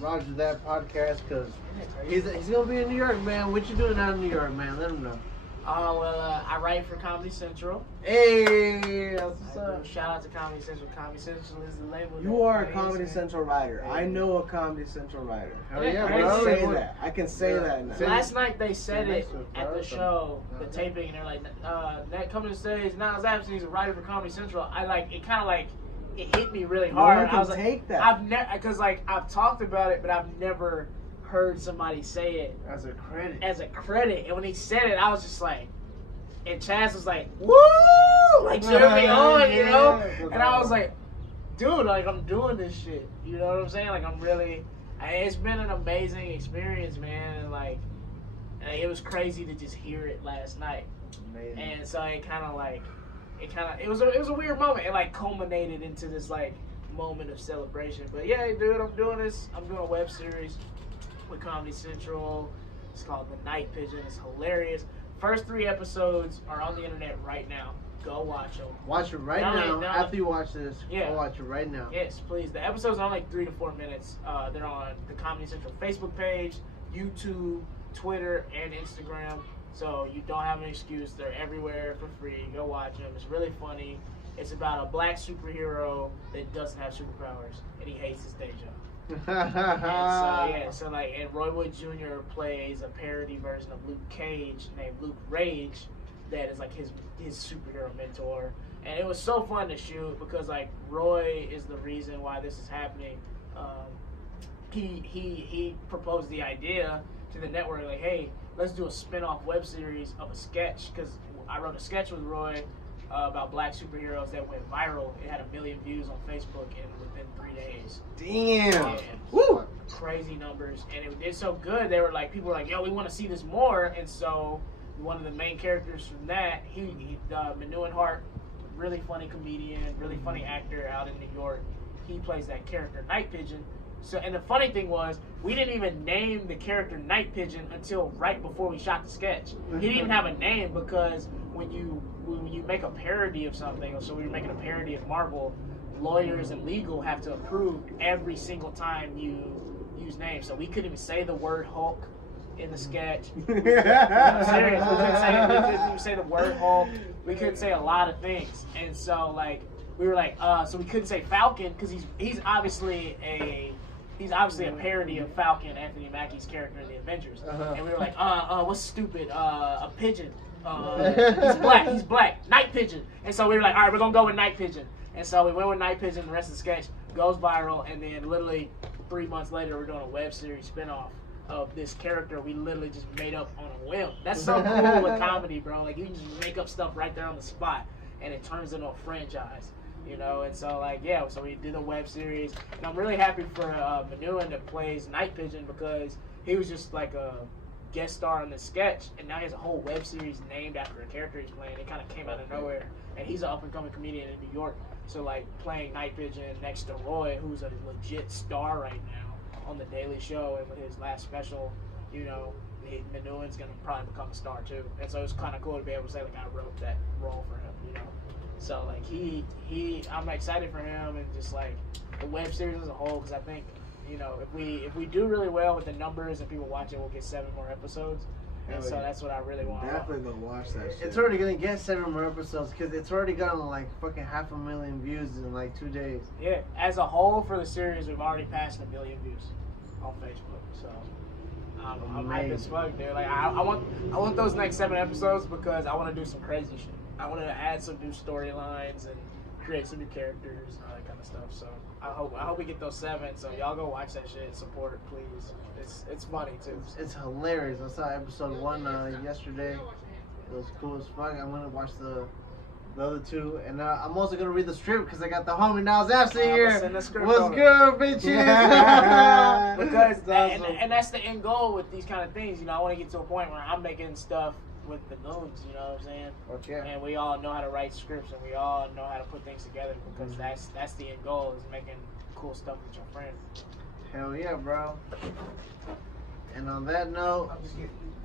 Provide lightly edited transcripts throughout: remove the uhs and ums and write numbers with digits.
Roger that podcast because he's gonna be in New York, man. What you doing out in New York, man? Let him know. I write for Comedy Central. Hey, what's up? Shout out to Comedy Central. Comedy Central is the label. You are a Comedy Central writer. I know a Comedy Central writer. Hell yeah, I bro. can say that. I can say that now. Last night they said it at the show, the taping, and they're like, "That coming to stage, Niles Abston, he's a writer for Comedy Central." It hit me really hard. I was like, take that. I've never, because I've talked about it, but I've never heard somebody say it as a credit. And when he said it, I was just like, and Chaz was like, "Woo!" Like cheering me on, you know. And I was like, "Dude, like I'm doing this shit." You know what I'm saying? Like I'm really. It's been an amazing experience, man. And like, it was crazy to just hear it last night. Amazing. And so it was a weird moment. It like culminated into this like moment of celebration. But yeah, dude, I'm doing a web series with Comedy Central. It's called The Night Pigeon. It's hilarious. First 3 episodes are on the internet right now. Go watch them. Watch it right now. After you watch this, go watch it right now. Yes, please. The episodes are like 3 to 4 minutes. They're on the Comedy Central Facebook page, YouTube, Twitter, and Instagram. So you don't have an excuse. They're everywhere for free. Go watch them. It's really funny. It's about a black superhero that doesn't have superpowers, and he hates his day job. And Roy Wood Jr. plays a parody version of Luke Cage named Luke Rage that is like his superhero mentor. And it was so fun to shoot because like Roy is the reason why this is happening. He proposed the idea to the network like, hey, let's do a spin-off web series of a sketch, because I wrote a sketch with Roy about black superheroes that went viral. It had 1 million views on Facebook within 3 days. Damn. Woo! Crazy numbers. And it did so good. They were like, people were like, yo, we want to see this more. And so one of the main characters from that, Manu Hart, really funny comedian, really funny actor out in New York. He plays that character, Night Pigeon. So, and the funny thing was, we didn't even name the character Night Pigeon until right before we shot the sketch. He didn't even have a name, because when you make a parody of something, so when you're making a parody of Marvel, lawyers and legal have to approve every single time you use names. So we couldn't even say the word Hulk in the sketch. Serious, we couldn't even say the word Hulk. We couldn't say a lot of things, and so like we were like, so we couldn't say Falcon because he's obviously a parody of Falcon, Anthony Mackie's character in the Avengers. And we were like, what's stupid? A pigeon. He's black. Night Pigeon. And so we were like, all right, we're gonna go with Night Pigeon. And so we went with Night Pigeon. The rest of the sketch goes viral, and then literally 3 months later, we're doing a web series spinoff of this character we literally just made up on a whim. That's so cool with comedy, bro. Like you can just make up stuff right there on the spot, and it turns into a franchise. You know, and so like so we did a web series, and I'm really happy for Manu that plays Night Pigeon, because he was just like a guest star in the sketch, and now he has a whole web series named after a character he's playing. It kind of came out of nowhere, and he's an up and coming comedian in New York. So like playing Night Pigeon next to Roy, who's a legit star right now on the Daily Show, and with his last special, you know, Manuin's gonna probably become a star too. And so it's kind of cool to be able to say like I wrote that role for him, you know. So like I'm excited for him, and just like the web series as a whole, because I think, you know, if we do really well with the numbers and people watch it, we'll get 7 more episodes. And so that's what I really want. Definitely go watch that shit. It's already gonna get 7 more episodes because it's already gotten like fucking 500,000 views in like 2 days. Yeah, as a whole for the series, we've already passed 1 million views on Facebook. So I'm hyped as fuck, dude. Like I want those next 7 episodes because I want to do some crazy shit. I want to add some new storylines and create some new characters, all that kind of stuff. So I hope we get those 7. So y'all go watch that shit, support it, please. It's funny too. It's hilarious. I saw episode 1 yesterday. It was cool as fuck. I'm gonna watch the other 2, and I'm also gonna read the script because I got the homie Niles Abston here. What's good, bitches? Because and that's the end goal with these kind of things. You know, I want to get to a point where I'm making stuff with the goons, you know what I'm saying? Okay. And we all know how to write scripts, and we all know how to put things together, because that's the end goal, is making cool stuff with your friends. Hell yeah, bro. And on that note,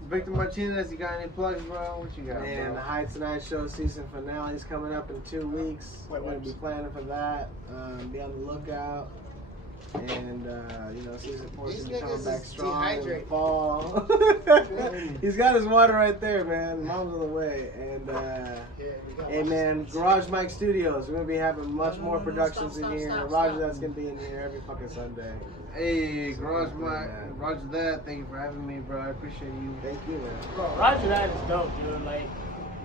Victor Martinez, you got any plugs, bro? What you got, Man, bro? the High Tonight Show season finale is coming up in 2 weeks. We're going to be planning for that. Be on the lookout. And, season 4 is going to come back strong in the dehydrated. fall. He's got his water right there, man. Mom's on the way. And, hey, man, Garage Mike Studios. We're going to be having much more productions in here. Roger, that's going to be in here every fucking Sunday. Hey, Garage Mike. Roger that. Thank you for having me, bro. I appreciate you. Thank you, man. Bro, Roger that is dope, dude. Like,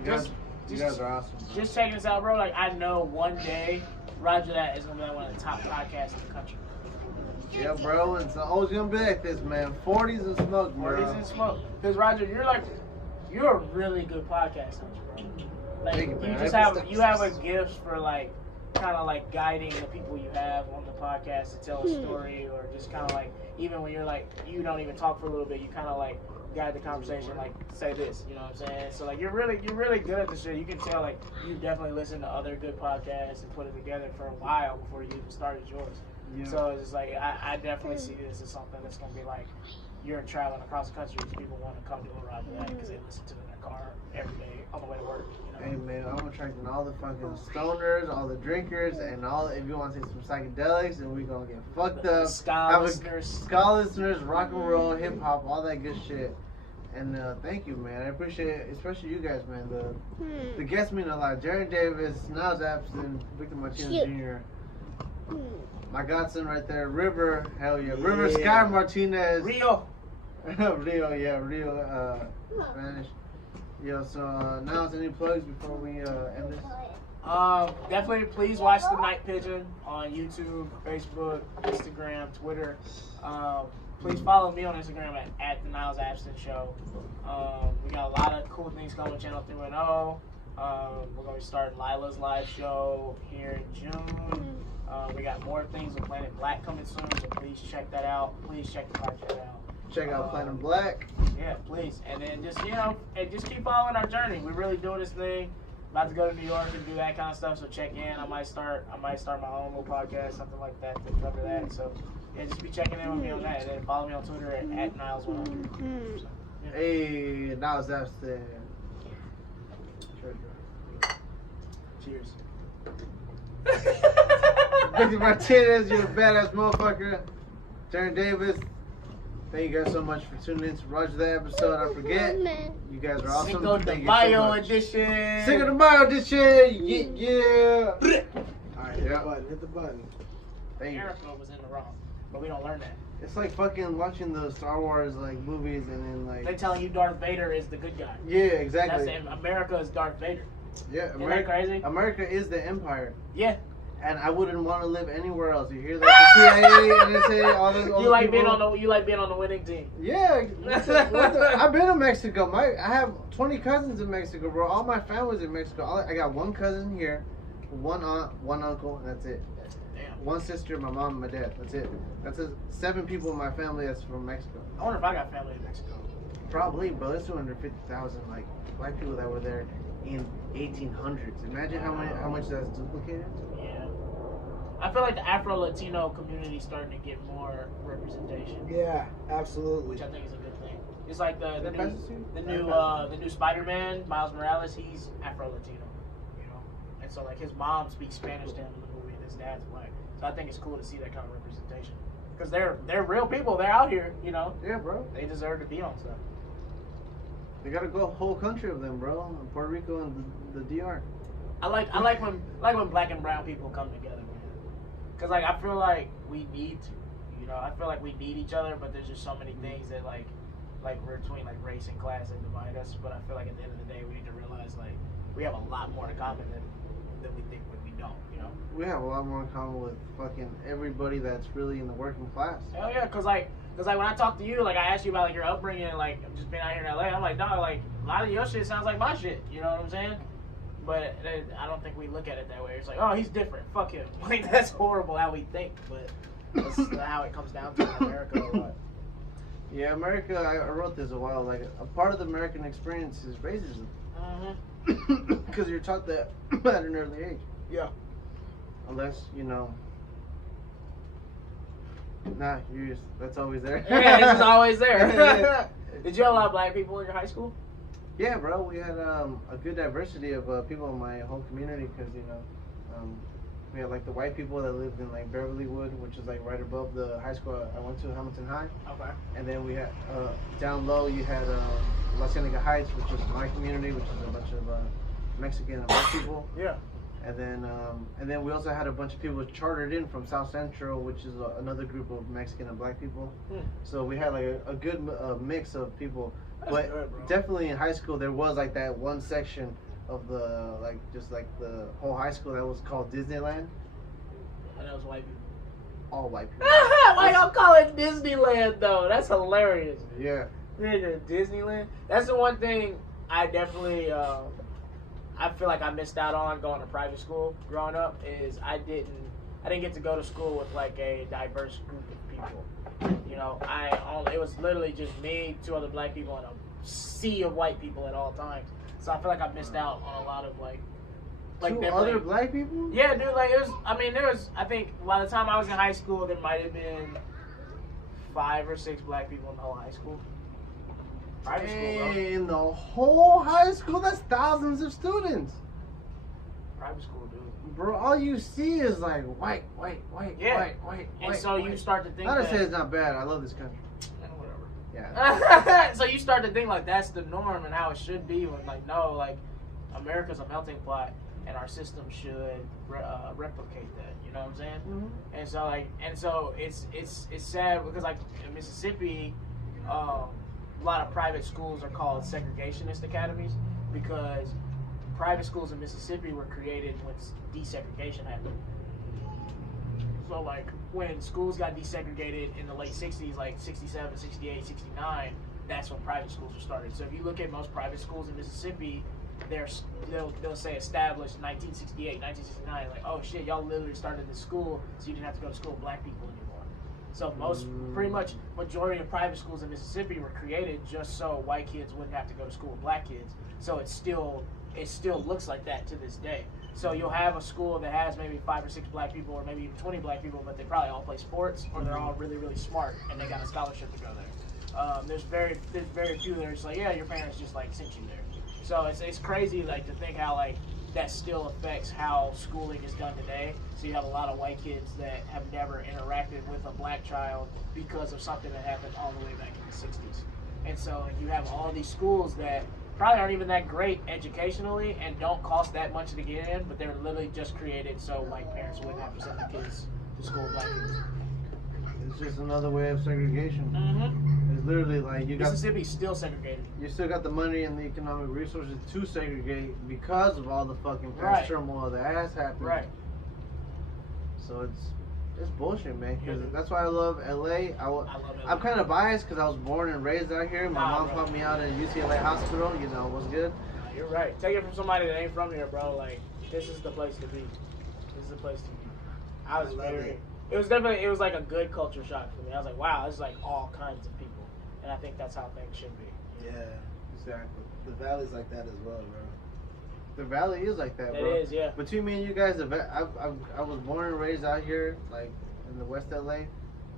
You guys are awesome, bro. Just checking this out, bro. Like, I know one day Roger that is going to be like one of the top podcasts in the country. Yeah, bro, it's always gonna be like this, man. 40s and smoke, bro. 40s and smoke. Because Roger, you're a really good podcaster, bro. Like, Thank you, man. you have a gift for like, kind of like guiding the people you have on the podcast to tell a story, or just kind of like, even when you're like, you don't even talk for a little bit, you kind of like guide the conversation, like say this, you know what I'm saying? So like, you're really good at this shit. You can tell like you definitely listen to other good podcasts and put it together for a while before you even started yours. Yeah. So it's just like I definitely see this as something that's gonna be like you're traveling across the country. People want to come to a Roger that because they listen to it in their car every day on the way to work. You know? Hey man, I'm attracting all the fucking stoners, all the drinkers, and all. If you want to see some psychedelics, and we gonna get fucked up. Ska listeners, rock and roll, hip hop, all that good shit. And thank you, man. I appreciate it, especially you guys, man. The guests mean a lot. Darran Davis, Niles Abston, Victor Martinez Jr. My godson right there, River, hell yeah. River Sky Martinez. Rio, Spanish. Yo, so now any plugs before we end this? Definitely please watch The Night Pigeon on YouTube, Facebook, Instagram, Twitter. Please follow me on Instagram at the Niles Abston Show. We got a lot of cool things coming with Channel 3.0. We're going to be starting Lila's live show here in June. We got more things with Planet Blak coming soon, so please check that out. Please check the podcast out. Check out Planet Blak. Yeah, please. And then just, just keep following our journey. We're really doing this thing. About to go to New York and do that kind of stuff, so check in. I might start my own little podcast, something like that to cover that. So yeah, just be checking in with me on that. And then follow me on Twitter at Niles100. So, yeah. Hey, Niles Abston. Cheers. Victor Martinez, you're a badass motherfucker. Darran Davis, thank you guys so much for tuning in to Roger that episode. I forget, you guys are awesome. Cinco de Mayo edition. Cinco de Mayo edition. Yeah. Alright, hit the button. Thank you. America was in the wrong, but we don't learn that. It's like fucking watching the Star Wars like movies and then like they're telling you Darth Vader is the good guy. Yeah, exactly. That's America is Darth Vader. Yeah, Isn't that crazy? America is the empire. Yeah. And I wouldn't want to live anywhere else. You hear that? The CIA, NSA, all those. You like being on the winning team. Yeah, I've been to Mexico. I have 20 cousins in Mexico, bro. All my family's in Mexico. I got one cousin here, one aunt, one uncle, and that's it. Damn. One sister, my mom, and my dad. That's it. That's 7 people in my family that's from Mexico. I wonder if I got family in Mexico. Probably, bro. There's 250,000 like black people that were there in 1800s. Imagine how much that's duplicated. Yeah. I feel like the Afro-Latino community is starting to get more representation. Yeah, absolutely. Which I think is a good thing. It's like the new Spider-Man, Miles Morales, he's Afro-Latino, and so like his mom speaks Spanish to him in the movie, and his dad's black. So I think it's cool to see that kind of representation because they're real people. They're out here, Yeah, bro. They deserve to be on stuff. They gotta go whole country of them, bro. Puerto Rico and the DR. I like when black and brown people come together, man. Cause like I feel like we need to, I feel like we need each other, but there's just so many things that like between like race and class that divide us. But I feel like at the end of the day, we need to realize like we have a lot more in common than we think when we don't, We have a lot more in common with fucking everybody that's really in the working class. Hell yeah, cause when I talk to you, like I asked you about like your upbringing, like just being out here in LA, I'm like, dog, like a lot of your shit sounds like my shit. You know what I'm saying? But I don't think we look at it that way. It's like, oh, he's different. Fuck him. Like that's horrible how we think, but that's how it comes down to in America a lot. Yeah, America. I wrote this a while. Like a part of the American experience is racism. Because you're taught that at an early age. Yeah. Unless nah, that's always there. Yeah, it's just always there. Did you have a lot of black people in your high school? Yeah, bro. We had a good diversity of people in my whole community because We had like the white people that lived in like Beverlywood, which is like right above the high school I went to, Hamilton High. Okay. And then we had down low you had La Cienega Heights, which is my community, which is a bunch of Mexican and black people. Yeah. And then we also had a bunch of people chartered in from South Central, which is another group of Mexican and black people. So we had like a good mix of people. That's but good, bro. definitely in high school there was like that one section of the just like the whole high school that was called Disneyland. And that was white people. All white people. Why y'all call it Disneyland though? That's hilarious. Yeah. Nigga, Disneyland. That's the one thing I definitely I feel like I missed out on going to private school growing up. Is I didn't get to go to school with like a diverse group of people. You know, it was literally just me, 2 other black people, and a sea of white people at all times. So I feel like I missed out on a lot of like 2 other black people? Yeah, dude. Like there was. I think by the time I was in high school, there might have been 5 or 6 black people in the whole high school. Private school, bro. In the whole high school, that's thousands of students. Private school, dude. Bro, all you see is like white. Yeah. White. And so you start to think Not to that, say it's not bad. I love this country. whatever. Yeah. So you start to think like that's the norm and how it should be. When like no, like America's a melting pot, and our system should replicate that. You know what I'm saying? Mm-hmm. And so it's sad because like in Mississippi, a lot of private schools are called segregationist academies because private schools in Mississippi were created when desegregation happened. So like when schools got desegregated in the late 60s, like 67, 68, 69, that's when private schools were started. So if you look at most private schools in Mississippi, they'll say established 1968, 1969. Like, oh shit, y'all literally started this school so you didn't have to go to school with black people anymore. So pretty much majority of private schools in Mississippi were created just so white kids wouldn't have to go to school with black kids. So it still looks like that to this day. So you'll have a school that has maybe 5 or 6 black people, or maybe even 20 black people, but they probably all play sports, or they're all really, really smart, and they got a scholarship to go there. There's very few that are just like, yeah, your parents just like sent you there. So it's crazy like to think how like that still affects how schooling is done today. So you have a lot of white kids that have never interacted with a black child because of something that happened all the way back in the 60s. And so like, you have all these schools that probably aren't even that great educationally and don't cost that much to get in, but they're literally just created so white parents wouldn't have to send their kids to school with black kids. It's just another way of segregation. Mm-hmm. It's literally like Mississippi's still segregated. You still got the money and the economic resources to segregate because of all the fucking past turmoil that has happened. Right. So it's bullshit, man. Cause that's why I love LA. I love LA. I'm kind of biased because I was born and raised out here. My mom bro. put me out at UCLA Hospital. You know, what's good. You're right. Take it from somebody that ain't from here, bro. Like, this is the place to be. This is the place to be. I was very... It was like a good culture shock for me. I was like, wow, this is like all kinds of people. And I think that's how things should be. Yeah, exactly. The valley's like that as well, bro. The valley is like that, bro. It is, yeah. Between me and you guys, I was born and raised out here, like in the West LA,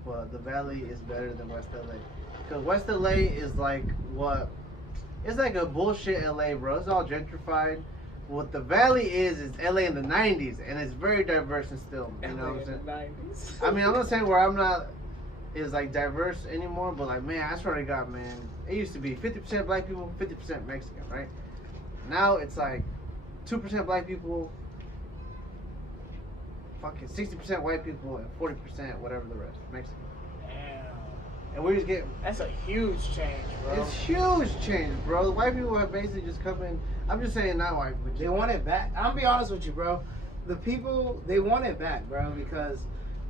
but the valley is better than West LA. Because West LA is like it's like a bullshit LA, bro. It's all gentrified. What the valley is LA in the 90s, and it's very diverse and still, you know what I'm saying? 90s. I mean, I'm not saying where I'm not is like diverse anymore, but like, man, I swear to God, man, it used to be 50% black people, 50% Mexican, right? Now it's like 2% black people, fucking 60% white people, and 40% whatever the rest, Mexican. Damn. And we just get... That's a huge change, bro. It's huge change, bro. The white people have basically just come in... I'm just saying not white, but they want it back. I'm gonna be honest with you, bro. The people, they want it back, bro, because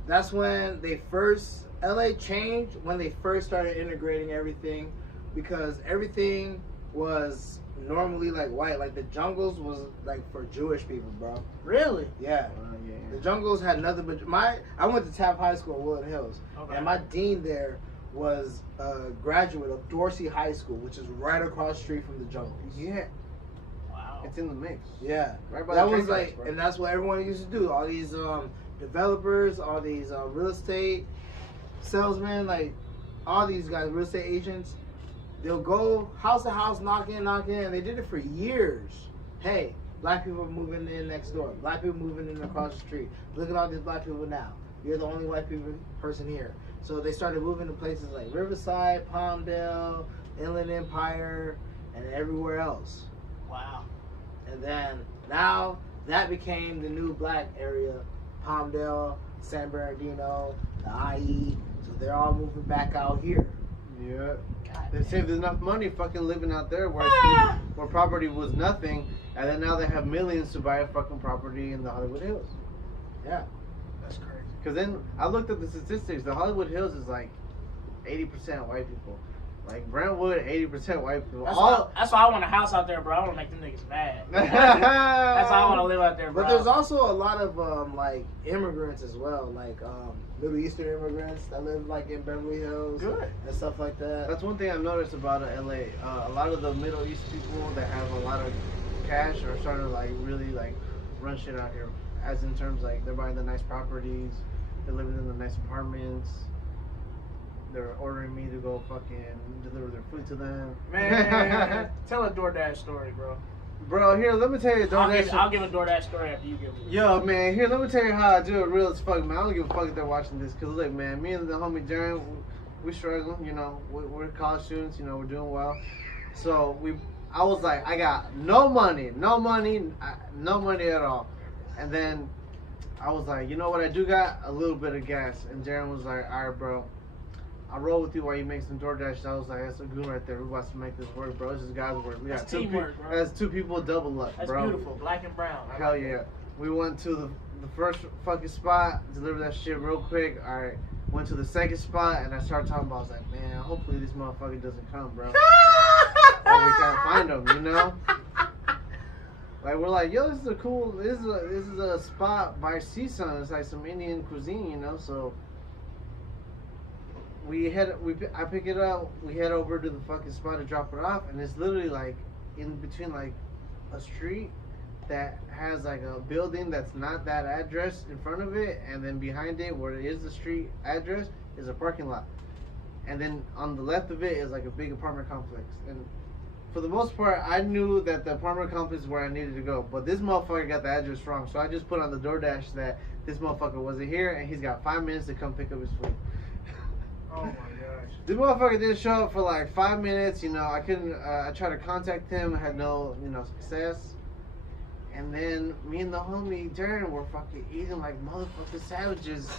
that's when they first... LA changed when they first started integrating everything, because everything was normally like white. Like the jungles was like for Jewish people, bro. Really? Yeah. yeah. The jungles had nothing but... I went to Taft High School in Woodland Hills, and my dean there was a graduate of Dorsey High School, which is right across the street from the jungles. Yeah. Wow. It's in the mix. Yeah. Right by that the was train like, tracks, and that's what everyone used to do. All these developers, all these real estate salesmen, like all these guys, real estate agents, they'll go house to house, knock in, and they did it for years. Hey, Black people moving in next door. Black people moving in across the street. Look at all these black people now. You're the only white person here. So they started moving to places like Riverside, Palmdale, Inland Empire, and everywhere else. Wow. And then now that became the new black area. Palmdale, San Bernardino, the IE. So they're all moving back out here. Yeah. They saved enough money fucking living out there where property was nothing, and then now they have millions to buy a fucking property in the Hollywood Hills. Yeah. That's crazy. Because then I looked at the statistics. The Hollywood Hills is like 80% white people. Like Brentwood, 80% white people. That's why I want a house out there, bro. I want to make them niggas mad. That's why I want to live out there, bro. But there's also a lot of like immigrants as well, like Middle Eastern immigrants that live like in Beverly Hills and stuff like that. That's one thing I've noticed about LA. A lot of the Middle East people that have a lot of cash are starting to like really like run shit out here. As in terms like they're buying the nice properties, they're living in the nice apartments. They're ordering me to go fucking deliver their food to them. Man, tell a DoorDash story, bro. Bro, here, let me tell you a DoorDash. I'll give a DoorDash story after you give it. Yo, man, here, let me tell you how I do it real as fuck, man. I don't give a fuck if they're watching this. Because, look, man, me and the homie Darran, we struggle, you know. We're college students, you know, we're doing well. So, I was like, I got no money at all. And then I was like, you know what I do got? A little bit of gas. And Darran was like, all right, bro. I'll roll with you while you make some DoorDash. I was like, that's a good right there. We're about to make this work, bro. This is God's work. We got teamwork, bro. That's two people double luck, that's bro. That's beautiful. Black and brown. Hell yeah. We went to the first fucking spot, delivered that shit real quick. All right. Went to the second spot, and I started talking about, I was like, man, hopefully this motherfucker doesn't come, bro. Or we can't find him, you know? Like, we're like, yo, this is a spot by CSUN. It's like some Indian cuisine, you know? So I pick it up, we head over to the fucking spot to drop it off, and it's literally like in between like a street that has like a building that's not that address in front of it, and then behind it where it is the street address is a parking lot, and then on the left of it is like a big apartment complex. And for the most part, I knew that the apartment complex is where I needed to go, but this motherfucker got the address wrong, so I just put on the DoorDash that this motherfucker wasn't here, and he's got 5 minutes to come pick up his food. Oh my gosh. The motherfucker didn't show up for like 5 minutes, you know. I couldn't, I tried to contact him, had no, you know, success. And then me and the homie Darran were fucking eating like motherfucking savages.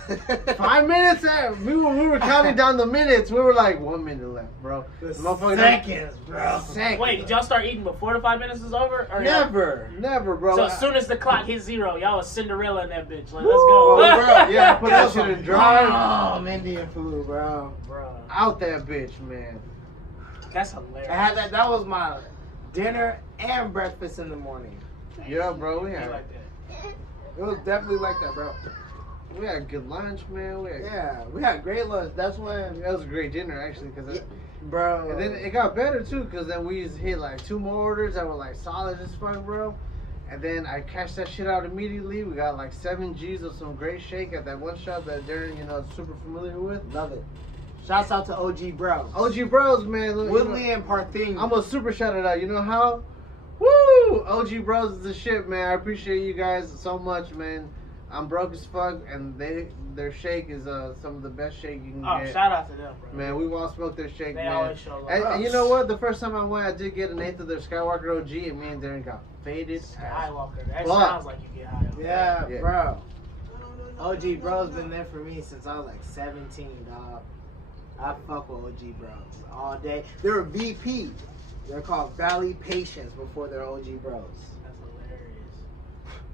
5 minutes out, we were counting down the minutes. We were like 1 minute left, bro. Seconds, bro. Seconds. Wait, did y'all start eating before the 5 minutes is over? Or Never, bro. So as soon as the clock hit 0, y'all was Cinderella in that bitch. Like, let's go. Bro. Yeah, put that shit in drive. Oh, Indian food, bro. Out that bitch, man. That's hilarious. I had that was my dinner and breakfast in the morning. Yeah, bro, we had like that. It was definitely like that, bro. We had good lunch, man. We had great lunch. That's when that was a great dinner, actually, bro. And then it got better too, cause then we just hit like 2 more orders that were like solid as fuck, bro. And then I cashed that shit out immediately. We got like 7 G's of some great shake at that one shop that Darran, you know, is super familiar with. Love it. Shouts out to OG Bros. OG Bros, man. Look, Woodley and Parthenia. I'm gonna super shout it out. You know how? Woo! OG Bros is the shit, man. I appreciate you guys so much, man. I'm broke as fuck, and their shake is some of the best shake you can get. Oh, shout out to them, bro. Man, we all smoked their shake, they man. Always show love. And you know what? The first time I went, I did get an 1/8 of their Skywalker OG, and me and Darran got faded. Skywalker. That sounds like you get high on yeah, that. Bro. OG Bros been there for me since I was like 17, dog. I fuck with OG Bros all day. They're VP. They're called Valley Patience before they're OG Bros. That's hilarious.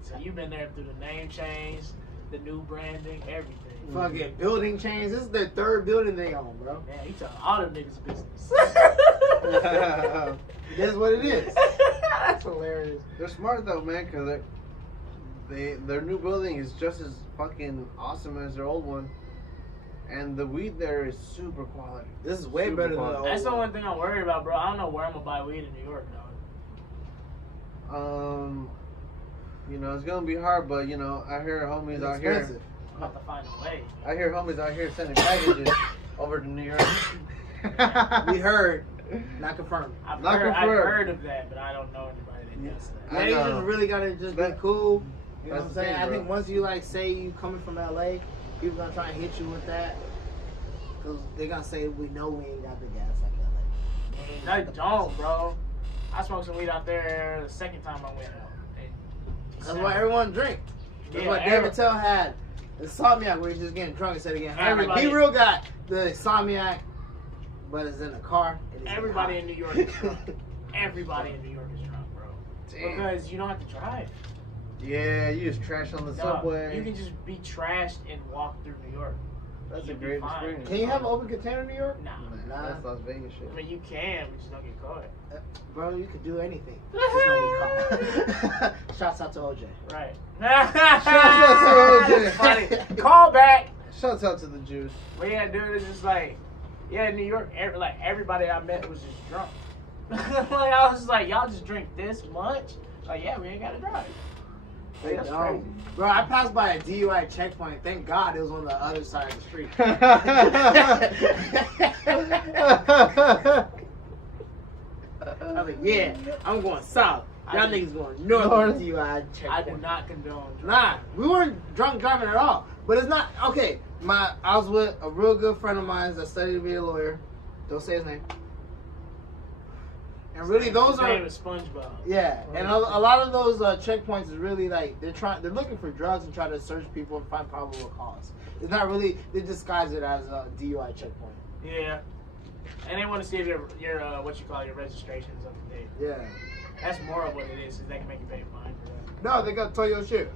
So you've been there through the name change, the new branding, everything. Fucking building change. This is their 3rd building they own, bro. Man, you telling all them niggas business. That's what it is. That's hilarious. They're smart though, man, because their new building is just as fucking awesome as their old one. And the weed there is super quality. This is way better than the old one. That's the one thing I'm worried about, bro. I don't know where I'm gonna buy weed in New York, dog. You know, it's gonna be hard, but you know, I hear homies out here. I'm about to find a way. I hear homies out here sending packages over to New York. We heard. Not confirmed. I've heard of that, but I don't know anybody that does that. Man, you just really gotta just be cool. You know what I'm saying? thing, I think once you like say you coming from LA, people gonna try and hit you with that. Cause they gonna say we know we ain't got the gas like LA. I don't, bro. I smoked some weed out there the second time I went out. That's why everyone drink. That's what David Tell had. The Insomniac where he's just getting drunk instead of getting high. Like, Be Real got the Insomniac, but it's in the car. Everybody in New York is drunk. Everybody in New York is drunk, bro. Damn. Because you don't have to drive. Yeah, you just trash on the subway. You can just be trashed and walk through New York. That's a great experience. Can you have an open container in New York? Nah. That's Las Vegas shit. I mean, you can, but just don't get caught. Bro, you could do anything. Just don't get caught. Shouts out to OJ. Right. Shouts out to OJ. Funny. Call back. Shouts out to the Jews. But yeah, dude, it's just like, in New York, everybody I met was just drunk. Like, I was just like, y'all just drink this much? Like, yeah, we ain't got to drive. Like, that's crazy. Bro, I passed by a DUI checkpoint. Thank God it was on the other side of the street. I was like, yeah, I'm going south. Y'all niggas going north of the DUI checkpoint. I do not condone driving. Nah, we weren't drunk driving at all. But it's not, okay, I was with a real good friend of mine that studied to be a lawyer. Don't say his name. And really, those are. His name is SpongeBob. Yeah, and a lot of those checkpoints is really like they're looking for drugs and try to search people and find probable cause. It's not really, they disguise it as a DUI checkpoint. Yeah, and they want to see if your what you call your registration's up to date. Yeah, that's more of what it is they can make you pay a fine for that. No, they gotta tell your shit.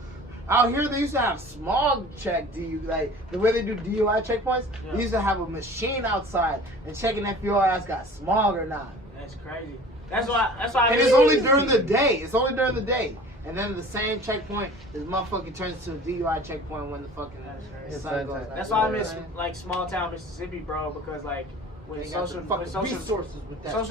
Out here, they used to have smog check like the way they do DUI checkpoints. Yeah. They used to have a machine outside and checking if your ass got smog or not. That's crazy. That's why. And it's only during the day. It's only during the day. And then the same checkpoint, this motherfucker turns to a DUI checkpoint when the fucking sun goes down. That's why I miss like small town Mississippi, bro. Because like when social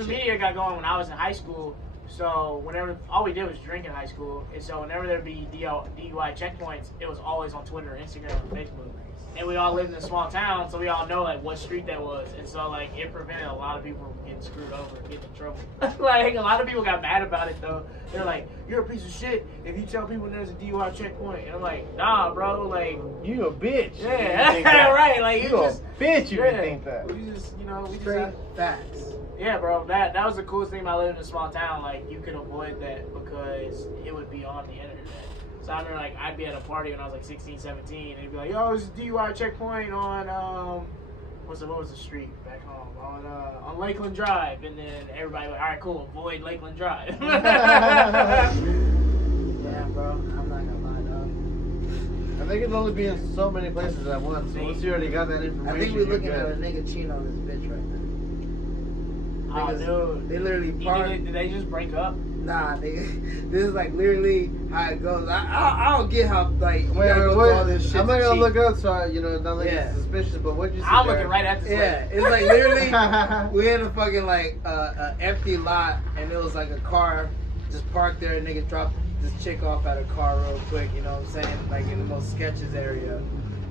media got going when I was in high school. So whenever all we did was drink in high school, and so whenever there'd be DUI checkpoints, it was always on Twitter, Instagram, and Facebook. And we all lived in a small town, so we all know like what street that was, and so like it prevented a lot of people from getting screwed over and getting in trouble. Like a lot of people got mad about it though. They're like, "You're a piece of shit if you tell people there's a DUI checkpoint." And I'm like, "Nah, bro, like you a bitch." Yeah, right. Like you a bitch. You think that? We just, we straight facts. Yeah, bro. That was the coolest thing about living in a small town. Like you could avoid that because it would be on the internet. So I remember, like, I'd be at a party when I was like 16, 17, and it'd be like, "Yo, it's a DUI checkpoint on what was the street back home on Lakeland Drive," and then everybody like, "All right, cool, avoid Lakeland Drive." Yeah, bro, I'm not gonna lie, dog. I think it can only be in so many places at once. So once you already got that information, I think we're looking at a nigga cheating on this bitch right now. Oh, dude. They literally parked. Did they just break up? Nah, nigga. This is like literally how it goes. I don't get how like wait, all this shit. I'm not gonna look up, so not like it's suspicious. But what'd you see? I'm looking right at the it's like literally we in a fucking like empty lot, and it was like a car just parked there. And nigga dropped this chick off at a car real quick. You know what I'm saying? Like in the most sketches area.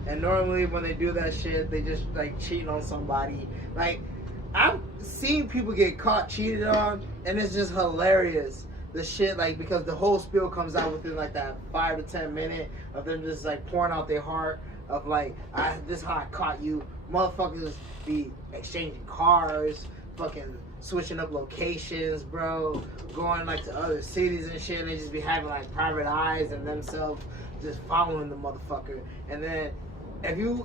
And normally when they do that shit, they just like cheating on somebody. Like I've seen people get caught cheated on, and it's just hilarious. The shit, like, because the whole spiel comes out within like that 5 to 10 minute of them just like pouring out their heart of like, this is how I caught you. Motherfuckers be exchanging cars, fucking switching up locations, bro, going like to other cities and shit. And they just be having like private eyes and themselves just following the motherfucker. And then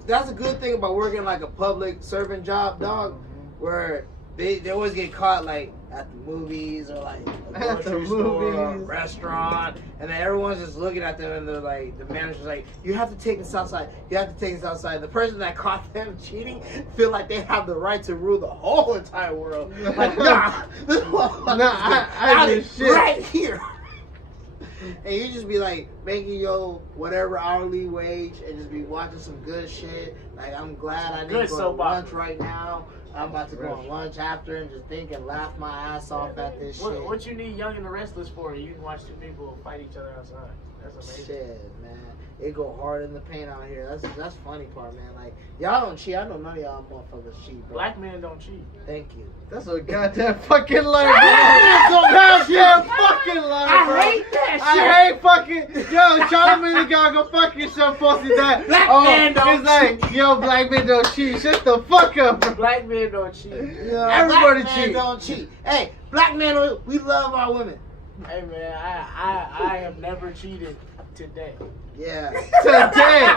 that's a good thing about working like a public servant job, dog, where they always get caught like at the movies or like a grocery store or a restaurant, and then everyone's just looking at them, and they're like, the manager's like, "You have to take this outside. You have to take this outside." The person that caught them cheating feel like they have the right to rule the whole entire world. Like, nah, this I did shit right here. And you just be like making your whatever hourly wage and just be watching some good shit. Like, I'm glad I didn't go to lunch right now. I'm about to go on lunch after and just think and laugh my ass off at this shit. What you need Young and the Restless for? You can watch two people fight each other outside. That's amazing. Shit, man. It go hard in the paint out here. That's funny part, man. Like, y'all don't cheat. I know none of y'all motherfuckers cheat, bro. Black men don't cheat. Thank you. That's a goddamn fucking lie, bro. That's a goddamn fucking lie, bro. I hate that shit. I hate fucking. Yo, Charlamagne gotta go fuck yourself, posted that. Black men don't It's like, yo, black men don't cheat. Shut the fuck up, bro. Black men don't cheat. Yeah, everybody Black men cheat. don't cheat. Hey, black men, we love our women. Hey man, I have never cheated today. Yeah. Today.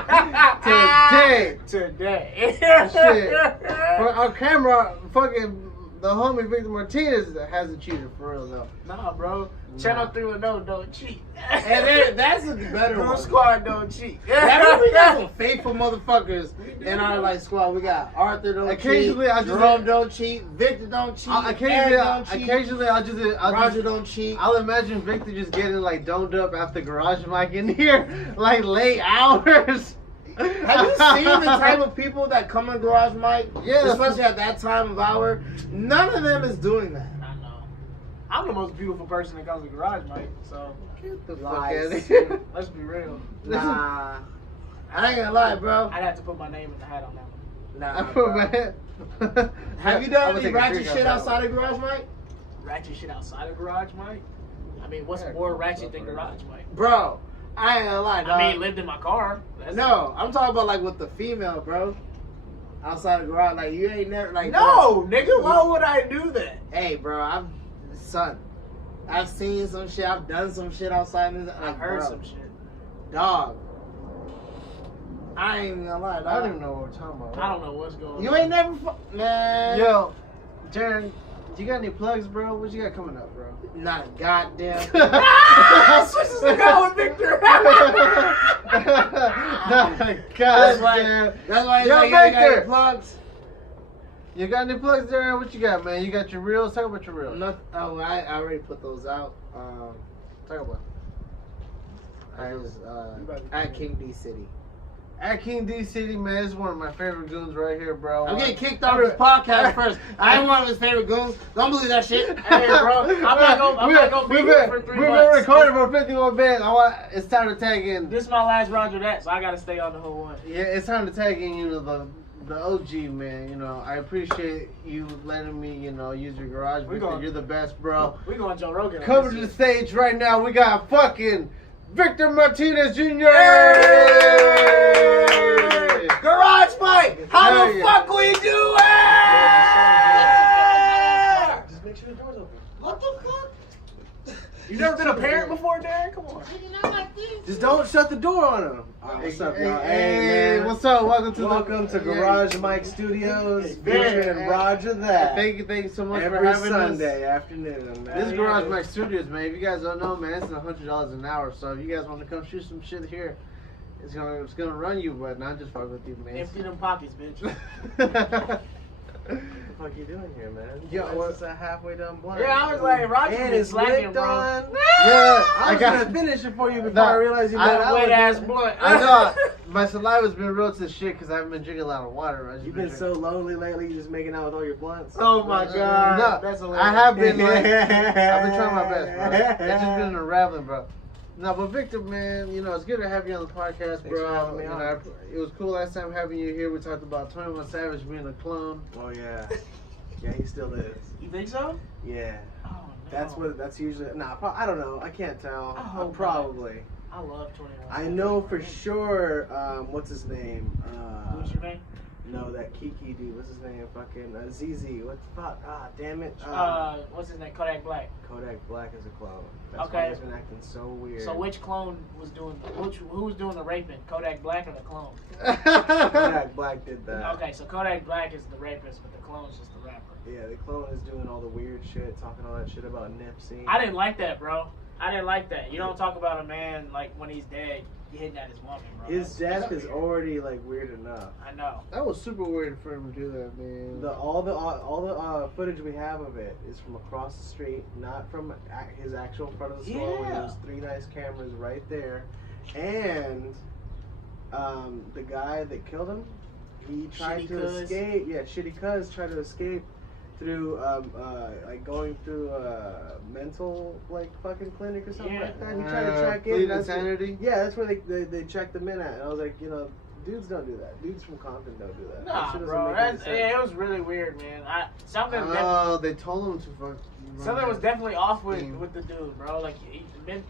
Today. Shit. For our camera, fucking the homie Victor Martinez hasn't cheated for real though. Nah, bro. Channel 310 don't cheat. And then, that's a better one. Goonsquad don't cheat. That means we got some faithful motherfuckers in our like squad. We got Arthur don't Occasionally, cheat, I just Jerome don't cheat, Victor don't cheat, Occasionally, Roger don't cheat. I'll imagine Victor just getting like doned up after garage mic in here, like late hours. Have you seen the type of people that come in Garage Mic? Yeah. Especially at that time of hour. None of them is doing that. I know. I'm the most beautiful person that comes to garage, Mike. So Get the fuck Lies. out of here. let's be real. Nah. I ain't gonna lie, bro. I'd have to put my name in the hat on that one. Nah, Oh, bro. man. Have you done any ratchet shit outside of Garage Mic? Ratchet shit outside of garage, Mike. I mean, what's more ratchet than garage, Mike? Bro, I ain't gonna lie, dog. I mean, lived in my car. No, I'm talking about like with the female, bro. Outside of garage, like you ain't never like. No, bro, nigga, why would I do that? Hey, bro, I've seen some shit. I've done some shit outside. Like, I've heard bro, some shit. Dog. I ain't even gonna lie, dog. I don't even know what we're talking about. I don't know what's going on. You ain't never, man. Yo, Darran, you got any plugs, bro? What you got coming up, bro? Not a goddamn. Switches to go with Victor. God damn. That's why Yo, you got Victor. any plugs. You got any plugs, Darran? What you got, man? You got your reels? Talk about your reels. Nothing. Oh, I already put those out. Talk about I was at King D City. At King D City, man, this is one of my favorite goons right here, bro. I'm getting kicked off his podcast first. I ain't one of his favorite goons. Don't believe that shit. Hey, bro, I'm not gonna be here for 3 We've months. been recording for 51 minutes. It's time to tag in. This is my last Roger that, so I gotta stay on the whole one. Yeah, it's time to tag in, you know, the OG, man. You know, I appreciate you letting me, you know, use your garage. You're the best, bro. We going Joe Rogan. Coming to the stage right now, we got fucking Victor Martinez Jr. Garage Mike, how Hell the yeah. fuck we do it? Just make sure the door's open. What the fuck? You never been a parent before, Darran? Come on. Just don't shut the door on him. Alright, what's up, y'all? Hey, man. what's up? Welcome to Garage Mic Studios, featuring Roger that. Thank you so much for Every having Sunday us. afternoon, man. This is Garage Mic Studios, man. If you guys don't know, man, it's $100 an hour. So if you guys want to come shoot some shit here, it's gonna run you, but not just fuck with you, man. Empty them pockets, bitch. What the fuck you doing here, man? Yo, It's a halfway done blunt. Yeah, I was like, Roger and been it's slacking, lit bro. done. Yeah, I was gonna finish it for you before I realized you I- got Wet ass blunt. I know my saliva's been real to shit because I haven't been drinking a lot of water. You've been so lonely lately, you just making out with all your blunts. Oh my god. No, That's hilarious. I have been like, I've been trying my best, bro. It's just been unraveling, bro. No, but Victor, man, you know, it's good to have you on the podcast, Thanks bro. for having me You on. know, it was cool last time having you here. We talked about 21 Savage being a clone. Oh yeah. Yeah, he still is. You think so? Yeah. Oh, no. That's usually, I don't know, I can't tell. I hope Probably. I love 21. I know for sure, what's his name? What's your name? No, that Kiki dude, what's his name? Fucking ZZ, what the fuck? Ah, damn it. What's his name? Kodak Black. Kodak Black is a clone. That's Okay. why he's been acting so weird. So which clone was doing, who was doing the raping? Kodak Black or the clone? Kodak Black did that. Okay, so Kodak Black is the rapist, but the clone's just the rapper. Yeah, the clone is doing all the weird shit, talking all that shit about Nipsey. I didn't like that, bro. I didn't like that. You don't talk about a man like when he's dead, hitting at his woman, bro. His death That's is weird. already like weird enough. I know. That was super weird for him to do that, man. All the footage we have of it is from across the street, not from his actual front of the store. Where Yeah. there's 3 nice cameras right there, and the guy that killed him, he tried Shitty to Cuz. escape. Yeah, Shitty Cuz tried to escape through like going through a mental like fucking clinic or something like that. He tried to check in. Insanity. Yeah, that's where they checked him in at. And I was like, you know, dudes don't do that. Dudes from Compton don't do that. Nah, that bro. It was really weird, man. They told him to fuck. Something was definitely off with the dude, bro. Like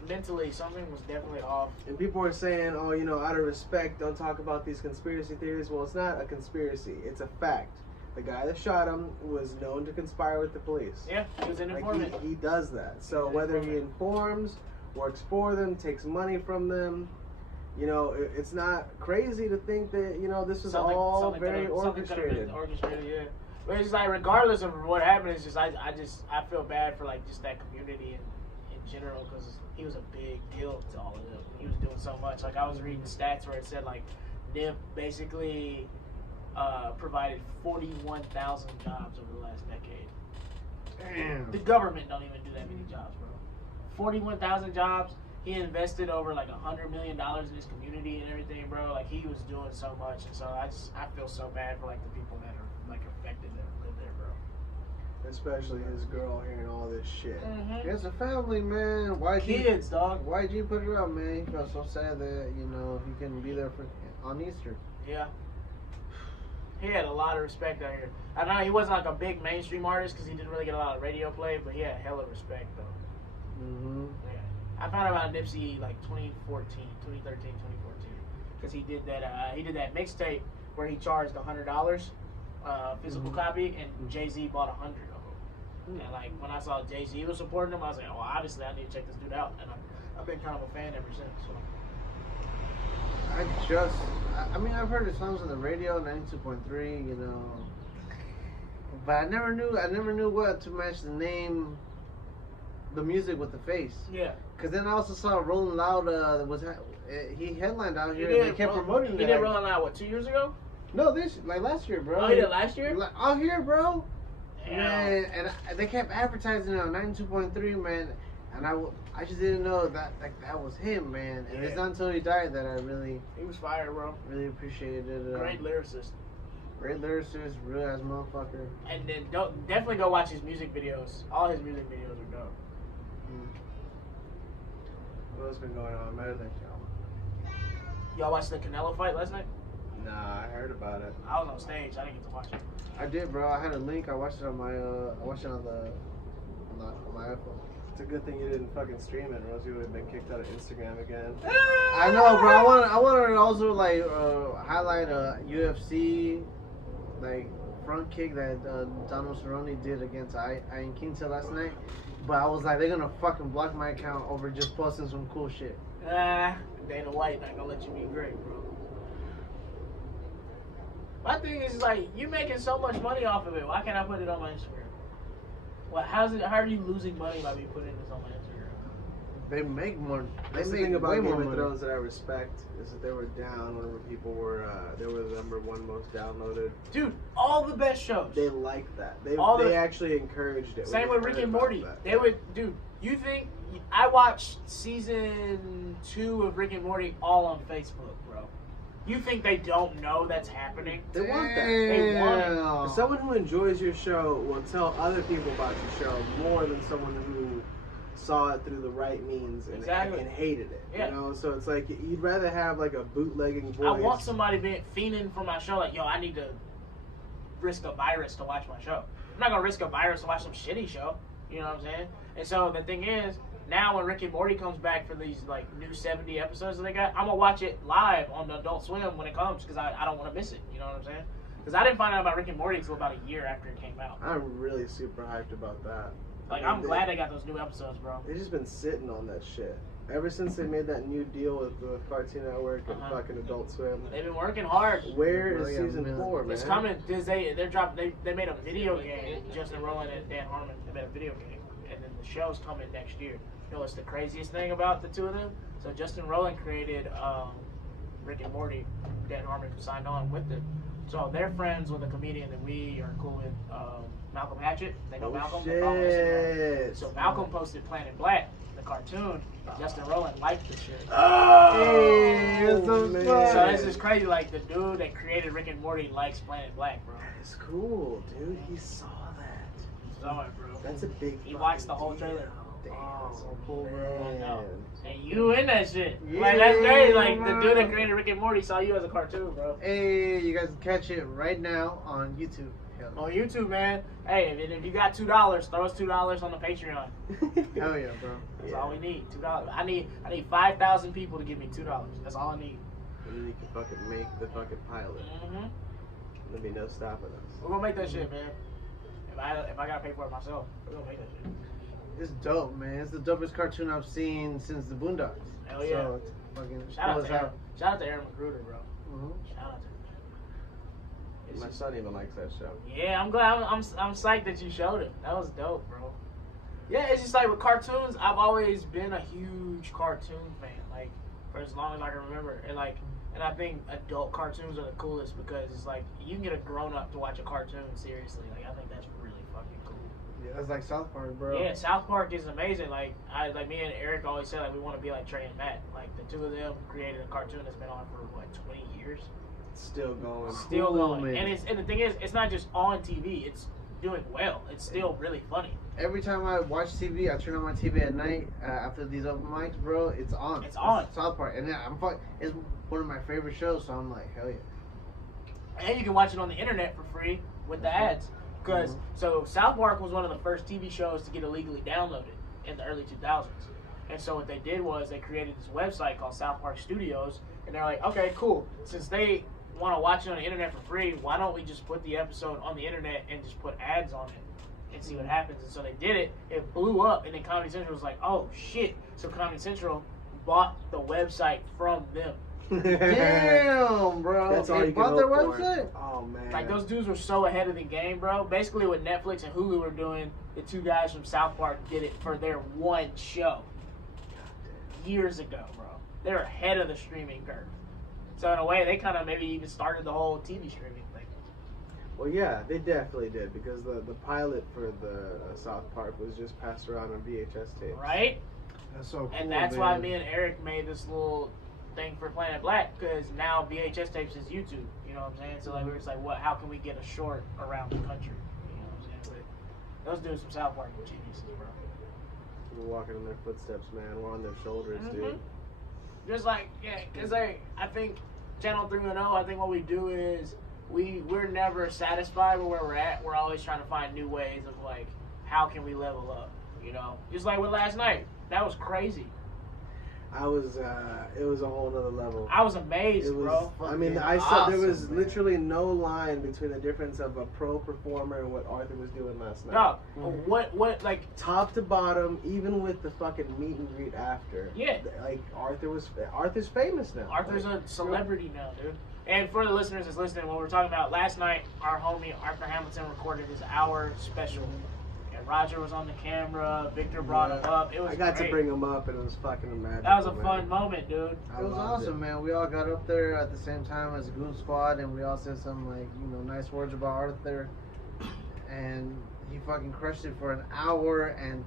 mentally, something was definitely off. And people were saying, oh, you know, out of respect, don't talk about these conspiracy theories. Well, it's not a conspiracy. It's a fact. The guy that shot him was known to conspire with the police. Yeah, he was an informant. He does that. So whether he informs, works for them, takes money from them, you know, it's not crazy to think that, you know, this was all very orchestrated. Orchestrated, yeah. But it's just like, regardless of what happened, it's just I feel bad for like just that community in general, because he was a big deal to all of them. He was doing so much. Like, I was reading stats where it said like Nip basically provided 41,000 jobs over the last decade. Damn. The government don't even do that many jobs, bro. 41,000 jobs. He invested over like $100 million in his community and everything, bro. Like, he was doing so much, and so I feel so bad for like the people that are like affected that live there, bro. Especially his girl hearing all this shit. Mm-hmm. It's a family, man. Kids, dog. YG put it out, man. He felt so sad that, you know, he couldn't be there on Easter. Yeah. He had a lot of respect out here. I know he wasn't like a big mainstream artist because he didn't really get a lot of radio play, but he had hella respect, though. Mm-hmm. Yeah. I found out about Nipsey like 2013, 2014, because he did that mixtape where he charged $100 physical copy, and Jay-Z bought 100 of them. And like, when I saw Jay-Z was supporting him, I was like, oh, obviously I need to check this dude out, and I've been kind of a fan ever since. So. I mean, I've heard his songs on the radio, 92.3, you know, but I never knew what to match the name, the music with the face. Yeah. Cause then I also saw Rolling Loud. He headlined out here. And they kept promoting it. He did Rolling Loud, what, 2 years ago? No, last year, bro. Oh, he did last year? Out here, bro. Damn. Man, and they kept advertising it on 92.3, man. And I just didn't know that was him, man. And it's not until he died that I really... He was fire, bro. Really appreciated it. Great lyricist. Great lyricist, real ass motherfucker. And then definitely go watch his music videos. All his music videos are dope. What else been going on? Better than y'all. Y'all watched the Canelo fight last night? Nah, I heard about it. I was on stage. I didn't get to watch it. I did, bro. I had a link. I watched it on my. I watched it on my iPhone. It's a good thing you didn't fucking stream it, or else you would have been kicked out of Instagram again. I know, bro. I want to also like highlight a UFC like front kick that Donald Cerrone did against Ian Quinta last night. But I was like, they're gonna fucking block my account over just posting some cool shit. Dana White not gonna let you be great, bro. My thing is like, you making so much money off of it. Why can't I put it on my Instagram? What? How are you losing money by me putting this on my Instagram? They make more. That's the thing about Game of Thrones that I respect is that they were down whenever people were. They were the #1 most downloaded. Dude, all the best shows. They liked that. They actually encouraged it. Same with Rick and Morty. They would, dude. You think I watched season 2 of Rick and Morty all on Facebook, bro? You think they don't know that's happening? They want that. They want it. Someone who enjoys your show will tell other people about your show more than someone who saw it through the right means and hated it. Yeah. You know, so it's like you'd rather have like a bootlegging voice. I want somebody fiending for my show. Like, yo, I need to risk a virus to watch my show. I'm not gonna risk a virus to watch some shitty show. You know what I'm saying? And so the thing is, now when Rick and Morty comes back for these like new 70 episodes that they got, I'm gonna watch it live on the Adult Swim when it comes because I don't want to miss it. You know what I'm saying? Because I didn't find out about Rick and Morty until about a year after it came out. I'm really super hyped about that. Like, I'm glad they got those new episodes, bro. They've just been sitting on that shit. Ever since they made that new deal with the Cartoon Network and fucking Adult Swim. They've been working hard. Where is season 4, man? It's coming. They made a video game. Justin Roiland and Dan Harmon, they made a video game. And then the show's coming next year. You know what's the craziest thing about the two of them? So Justin Roiland created Rick and Morty. Dan Harmon signed on with them. So they're friends with a comedian that we are cool with, Malcolm Hatchett. They know Malcolm. Shit. So Malcolm posted Planet Blak, the cartoon. Justin Roiland liked the shit. Oh, so this is crazy. Like, the dude that created Rick and Morty likes Planet Blak, bro. That is cool, dude. He saw that. saw it, bro. That's a big. He watched the whole trailer. Damn, that's so cool, bro. I know. And you in that shit. Yeah, Like, that's great. Like, man. the dude that created Rick and Morty saw you as a cartoon, bro. Hey, you guys can catch it right now on YouTube. On YouTube, man. Hey, and if you got $2, throw us $2 on the Patreon. Hell yeah, bro. That's all we need. $2. I need 5,000 people to give me $2. That's all I need. And then you can fucking make the fucking pilot. Mm-hmm. There'll be no stopping us. We're gonna make that shit, man. If I gotta pay for it myself, we're gonna make that shit. It's dope, man. It's the dopest cartoon I've seen since the Boondocks. Hell yeah. So it's fucking Shout out cool to as Aaron. hell. Shout out to Aaron McGruder, bro. Mhm. Shout out to him. My son even likes that show. Yeah, I'm glad. I'm psyched that you showed it. That was dope, bro. Yeah, it's just like with cartoons, I've always been a huge cartoon fan, like for as long as I can remember. And I think adult cartoons are the coolest because it's like you can get a grown up to watch a cartoon seriously. Like I think that's really fucking cool. Yeah, that's like South Park, bro. Yeah, South Park is amazing. Like me and Eric always said, like we want to be like Trey and Matt. Like the two of them created a cartoon that's been on for what 20 years. Still going. Still Cool, going. man. And the thing is, it's not just on TV. It's doing well. It's still really funny. Every time I watch TV, I turn on my TV at night after these open mics, bro. It's on. It's on. South Park, and it's one of my favorite shows. So I'm like, hell yeah. And you can watch it on the internet for free with the ads. Because so South Park was one of the first TV shows to get illegally downloaded in the early 2000s. And so what they did was they created this website called South Park Studios, and they're like, okay, cool. Since they want to watch it on the internet for free, why don't we just put the episode on the internet and just put ads on it and see what happens? And so they did it. It blew up, and then Comedy Central was like, oh shit. So Comedy Central bought the website from them. Damn, bro. That's all They you can bought their hope for. website? Oh man. Like those dudes were so ahead of the game, bro. Basically what Netflix and Hulu were doing, the two guys from South Park did it for their one show years ago, bro. They're ahead of the streaming curve. So in a way, they kind of maybe even started the whole TV streaming thing. Well, yeah, they definitely did because the pilot for the South Park was just passed around on VHS tapes. Right? That's so cool, And that's man. why me and Eric made this little thing for Planet Blak, because now VHS tapes is YouTube. You know what I'm saying? So like we were just like, how can we get a short around the country? You know what I'm saying? But those dudes from South Park were geniuses, bro. We're walking in their footsteps, man. We're on their shoulders, dude. Just like, yeah, because I think Channel 310, I think what we do is we're never satisfied with where we're at. We're always trying to find new ways of like, how can we level up, you know? Just like with last night. That was crazy. It was a whole nother level. I was amazed, bro. I mean, I saw there was literally no line between the difference of a pro performer and what Arthur was doing last night. No, what, like... Top to bottom, even with the fucking meet and greet after. Yeah. Like, Arthur's famous now. Arthur's a celebrity now, dude. And for the listeners that's listening, what we're talking about, last night, our homie Arthur Hamilton recorded his hour special. And Roger was on the camera, Victor brought him up. It was I got great. to bring him up, and it was fucking magical. That was a fun moment, dude. It was awesome, man. We all got up there at the same time as a Goonsquad, and we all said some nice words about Arthur, and he fucking crushed it for an hour and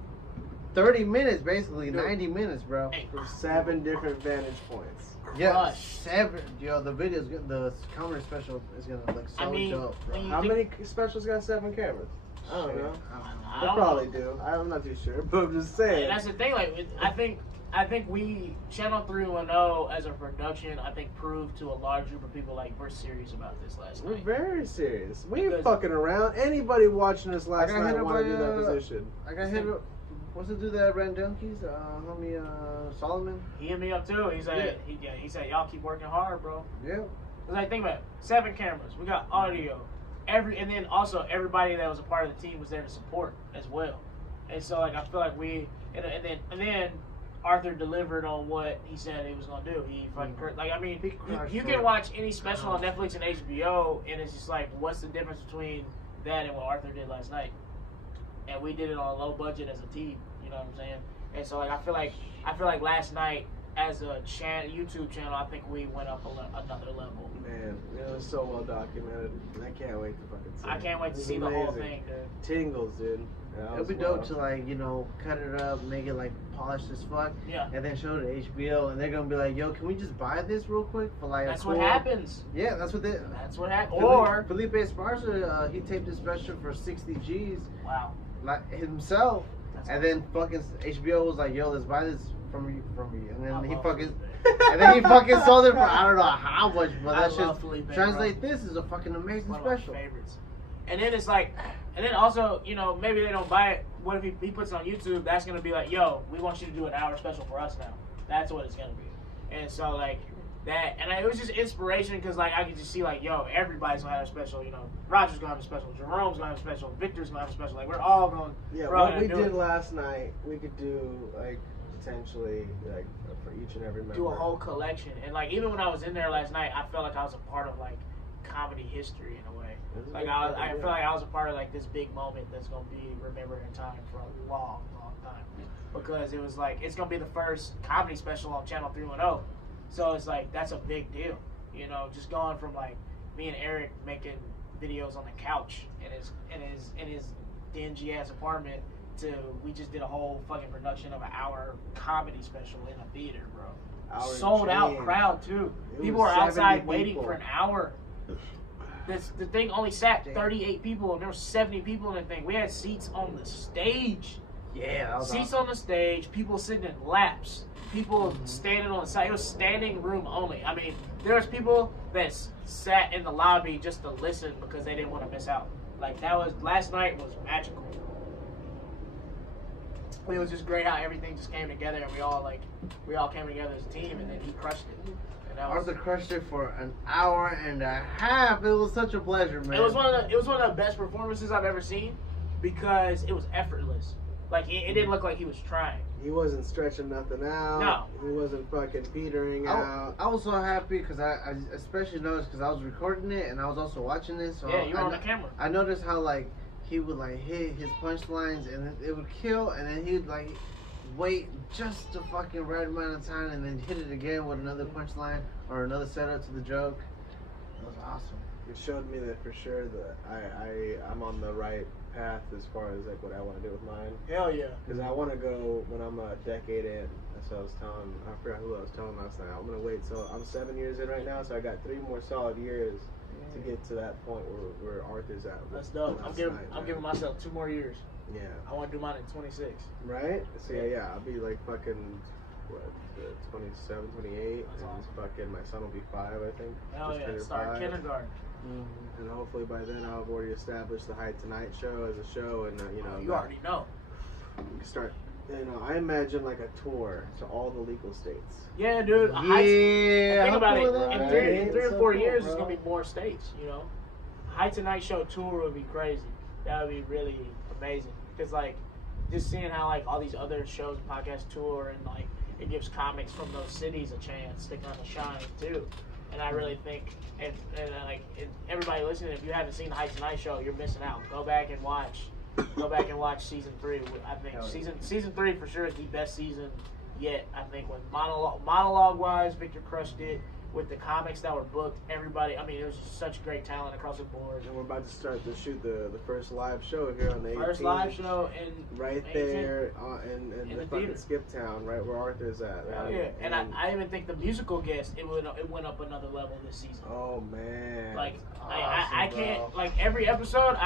30 minutes, basically. Dude. 90 minutes, bro. From 7 different vantage points. Yeah, 7. Yo, the video's good. The comedy special is gonna look so dope, bro. How many specials got 7 cameras? I don't know. They probably do. I'm not too sure, but I'm just saying. And that's the thing. Like, I think we Channel 310 as a production, I think proved to a large group of people like we're serious about this last night. We're very serious. We ain't fucking around. Anybody watching us last night wanted to do that position. I got hit. What's the dude that ran Junkies? Homie Solomon. He hit me up too. He said, he said, y'all keep working hard, bro. Yeah. Cause like think about it, 7 cameras. We got audio. And then also everybody that was a part of the team was there to support as well. And so like I feel like and then Arthur delivered on what he said he was gonna do. He fucking you can watch any special on Netflix and HBO, and it's just like, what's the difference between that and what Arthur did last night? And we did it on a low budget as a team. You know what I'm saying? And so like I feel like last night as a YouTube channel, I think we went up another level. Man, it was so well documented. I can't wait to fucking see it. I can't wait to see the whole thing, dude. Tingles, dude. Yeah, it'd be dope to like, you know, cut it up, make it like polished as fuck, yeah, and then show it to HBO, and they're gonna be like, "Yo, can we just buy this real quick for like?" That's what happens. Yeah, that's what they. That's what happens. Or Felipe Esparza, he taped his special for 60 G's. Wow. Like himself, That's and awesome. then fucking HBO was like, "Yo, let's buy this from you," and then he fucking, Felipe. and then he fucking sold it for I don't know how much, but I that love shit. Felipe, Translate this is a fucking amazing One of special. my favorites. And then it's like, and then also, you know, maybe they don't buy it. What if he puts it on YouTube? That's gonna be like, yo, we want you to do an hour special for us now. That's what it's gonna be. And so like that, and it was just inspiration because like I could just see like, yo, everybody's gonna have a special. You know, Roger's gonna have a special, Jerome's gonna have a special, Victor's gonna have a special. Like we're all going. Yeah, we're all what gonna we do did it. last night, we could do like potentially like for each and every member. Do a whole collection. And like even when I was in there last night, I felt like I was a part of like comedy history in a way. Like I feel like I was a part of like this big moment that's gonna be remembered in time for a long, long time. Because it was like it's gonna be the first comedy special on Channel 310. So it's like that's a big deal. You know, just going from like me and Eric making videos on the couch in his dingy ass apartment to we just did a whole fucking production of an hour comedy special in a theater, bro. Sold out crowd too. People were outside waiting for an hour. The thing only sat 38 people, and there were 70 people in the thing. We had seats on the stage. Yeah, that was Seats awesome. on the stage, people sitting in laps, people standing on the side. It was standing room only. I mean, there was people that sat in the lobby just to listen because they didn't want to miss out. Like that was last night was magical. It was just great how everything just came together, and we all came together as a team, and then he crushed it. And that was, Arthur crushed it for an hour and a half. It was such a pleasure, man. It was one of the best performances I've ever seen because it was effortless. Like it didn't look like he was trying. He wasn't stretching nothing out. No. He wasn't fucking petering out. I was so happy because I especially noticed because I was recording it and I was also watching it. So Yeah, you were on the camera. I noticed how like he would like hit his punchlines and it would kill, and then he'd like wait just the fucking right amount of time and then hit it again with another punchline or another setup to the joke. It was awesome. It showed me that for sure that I'm on the right path as far as like what I want to do with mine. Hell yeah. Because I want to go when I'm a decade in. That's what I was telling. I forgot who I was telling last night. I'm gonna wait. So I'm 7 years in right now. So I got 3 more solid years to get to that point where Arthur's at. That's dope. I'm giving myself 2 more years. Yeah. I want to do mine in 26. Right? So yeah, I'll be like fucking, what, 27, 28, That's and awesome. fucking my son will be 5, I think. Hell Just yeah. turned Start 5. kindergarten. And hopefully by then I'll have already established the High Tonight show as a show, and you know, You already know. we can start. You know, I imagine like a tour to all the legal states. Yeah, dude. Yeah. Think about it. Right? In 3 It's or so 4 cool, years, bro. it's gonna be more states. You know, High Tonight Show tour would be crazy. That would be really amazing. Because like, just seeing how like all these other shows and podcasts tour, and like it gives comics from those cities a chance to kind of shine too. And I really think, and everybody listening, if you haven't seen the High Tonight Show, you're missing out. Go back and watch. Go back and watch season 3. I think season 3 for sure is the best season yet. I think with monologue wise, Victor crushed it. With the comics that were booked, everybody. I mean, it was just such great talent across the board. And we're about to start to shoot the first live show here on the 18th. First live show and right there in in the the fucking theater. Skip Town, right where Arthur's at. Hell Right? yeah. And I even think the musical guest it went up another level this season. Oh man. Like Awesome, I can't bro. like every episode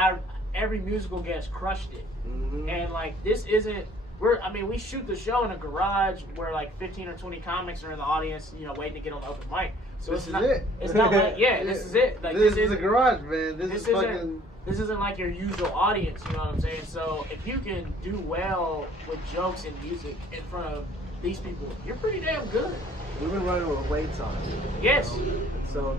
every musical guest crushed it. Mm-hmm. And like this isn't we shoot the show in a garage where like 15 or 20 comics are in the audience, you know, waiting to get on the open mic. So This it's is not it. It's not like this is it. Like this is a garage, man. this isn't like your usual audience, you know what I'm saying? So if you can do well with jokes and music in front of these people, you're pretty damn good. We've been running with weights on it. Yes. So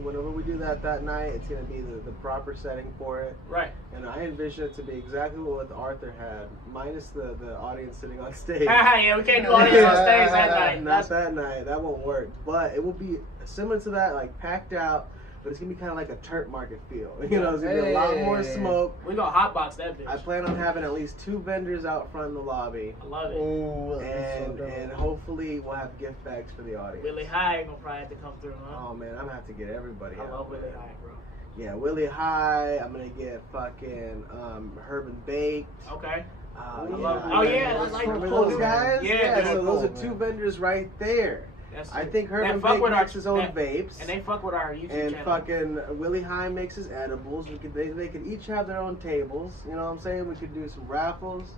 whenever we do that night, it's gonna be the proper setting for it. Right. And I envision it to be exactly what Arthur had, minus the audience sitting on stage. Yeah, we can't do audience on stage that night. Not that night. That won't work. But it will be similar to that, like packed out. but it's gonna be kind of like a Turk market feel. You know, it's gonna be a lot more smoke. We gonna hotbox that bitch. I plan on having at least 2 vendors out front in the lobby. I love it. Oh, And hopefully we'll have gift bags for the audience. Willie High gonna probably have to come through, huh? Oh man, I'm gonna have to get everybody I out. love Willie High, bro. Yeah, Willie High. I'm gonna get fucking Herb and Baked. Okay. I like those guys. Yeah, so those are 2 vendors right there. I think Herb and Baked makes his own vapes, and they fuck with our YouTube and channel. fucking Willie High makes his edibles. They could each have their own tables. You know what I'm saying? We could do some raffles.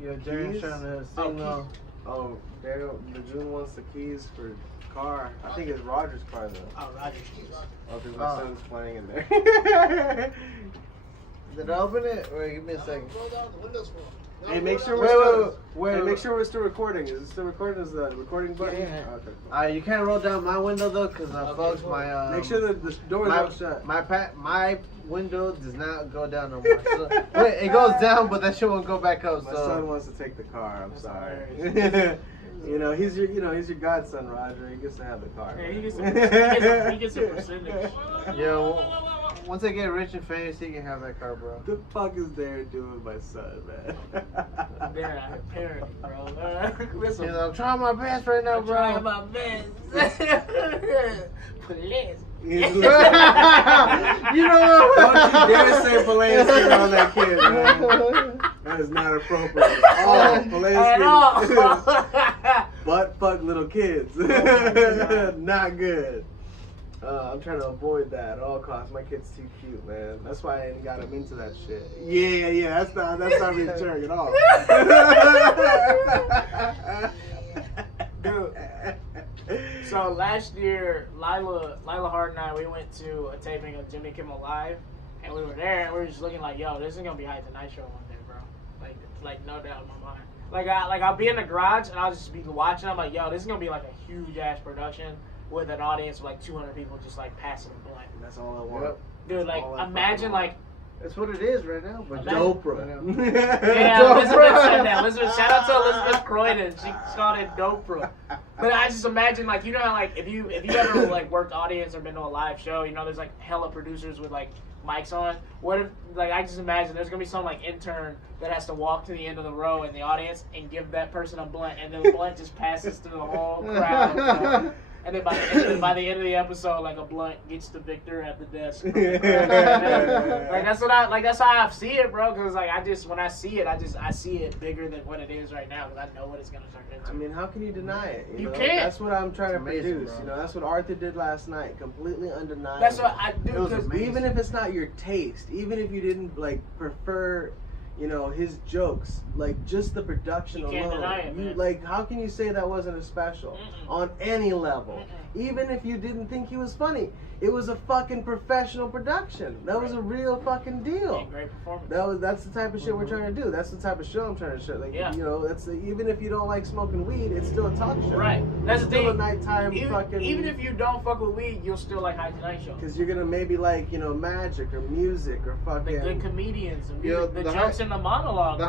Yeah, Darren's trying to signal. Oh, Daryl, the June wants the keys for car. I think it's Roger's car though. Oh, Roger's keys. Oh, because my son's playing in there. Did I open it? Wait, give me a second. Roll down the windows for him. Hey, make sure make sure we're still recording. Is it still recording? Is the recording button? Yeah. Okay, cool. You can't roll down my window though, cause folks, my make sure that the door is not shut. My window does not go down no more. So, wait, it goes down, but that shit won't go back up. My so son wants to take the car. I'm sorry. he's your godson, Roger. He gets to have the car. Yeah, he gets a percentage. Yeah. Once I get rich and famous, he can have that car, bro. What the fuck is Darren doing with my son, man? Darren, I parent, bro. Listen, I'm trying my best right now, bro. I'm trying my best. Police. You know what? Don't you dare say Polanski on that kid, man. That is not appropriate. Oh, Polanski. Butt fuck little kids. Not good. I'm trying to avoid that at all costs. My kid's too cute, man. That's why I ain't got him into that shit. Yeah. That's not reassuring at all. Dude. So last year, Lila Hart and I, we went to a taping of Jimmy Kimmel Live, and we were there, and we were just looking like, yo, this is gonna be High Tonight Show one day, bro. Like no doubt in my mind. I'll be in the garage and I'll just be watching. I'm like, yo, this is gonna be like a huge ass production with an audience of like 200 people just like passing a blunt. That's all I want. Yep. Dude, like imagine like. That's what it is right now. But Dopra. Yeah, Elizabeth said that. Shout out to Elizabeth Croydon. She called it Dopra. But I just imagine, like, you know how, like, if you ever, like, worked audience or been to a live show, you know, there's, like, hella producers with, like, mics on. What if, like, I just imagine there's going to be some, like, intern that has to walk to the end of the row in the audience and give that person a blunt, and then the blunt just passes through the whole crowd. You know? And then by the end of the episode, like, a blunt gets to Victor at the desk. That's how I see it, bro. Because like when I see it, I see it bigger than what it is right now. Because I know what it's gonna turn into. I mean, how can you deny it? You know? Can't. That's what I'm trying to produce. Bro. You know, that's what Arthur did last night. Completely undeniable. That's what I do. Because even if it's not your taste, even if you didn't like prefer, you know, his jokes, like just the production you can't alone. deny it, man. Like, how can you say that wasn't a special on any level? Even if you didn't think he was funny, it was a fucking professional production. That was a real fucking deal. And great performance. That's the type of shit we're trying to do. That's the type of show I'm trying to show. Like, you know, even if you don't like smoking weed, it's still a talk show. Right. That's the thing. A nighttime even if you don't fuck with weed, you'll still like High Tonight Show. Because you're gonna maybe like, you know, magic or music or fucking. The good comedians, the music, the jokes in the monologue.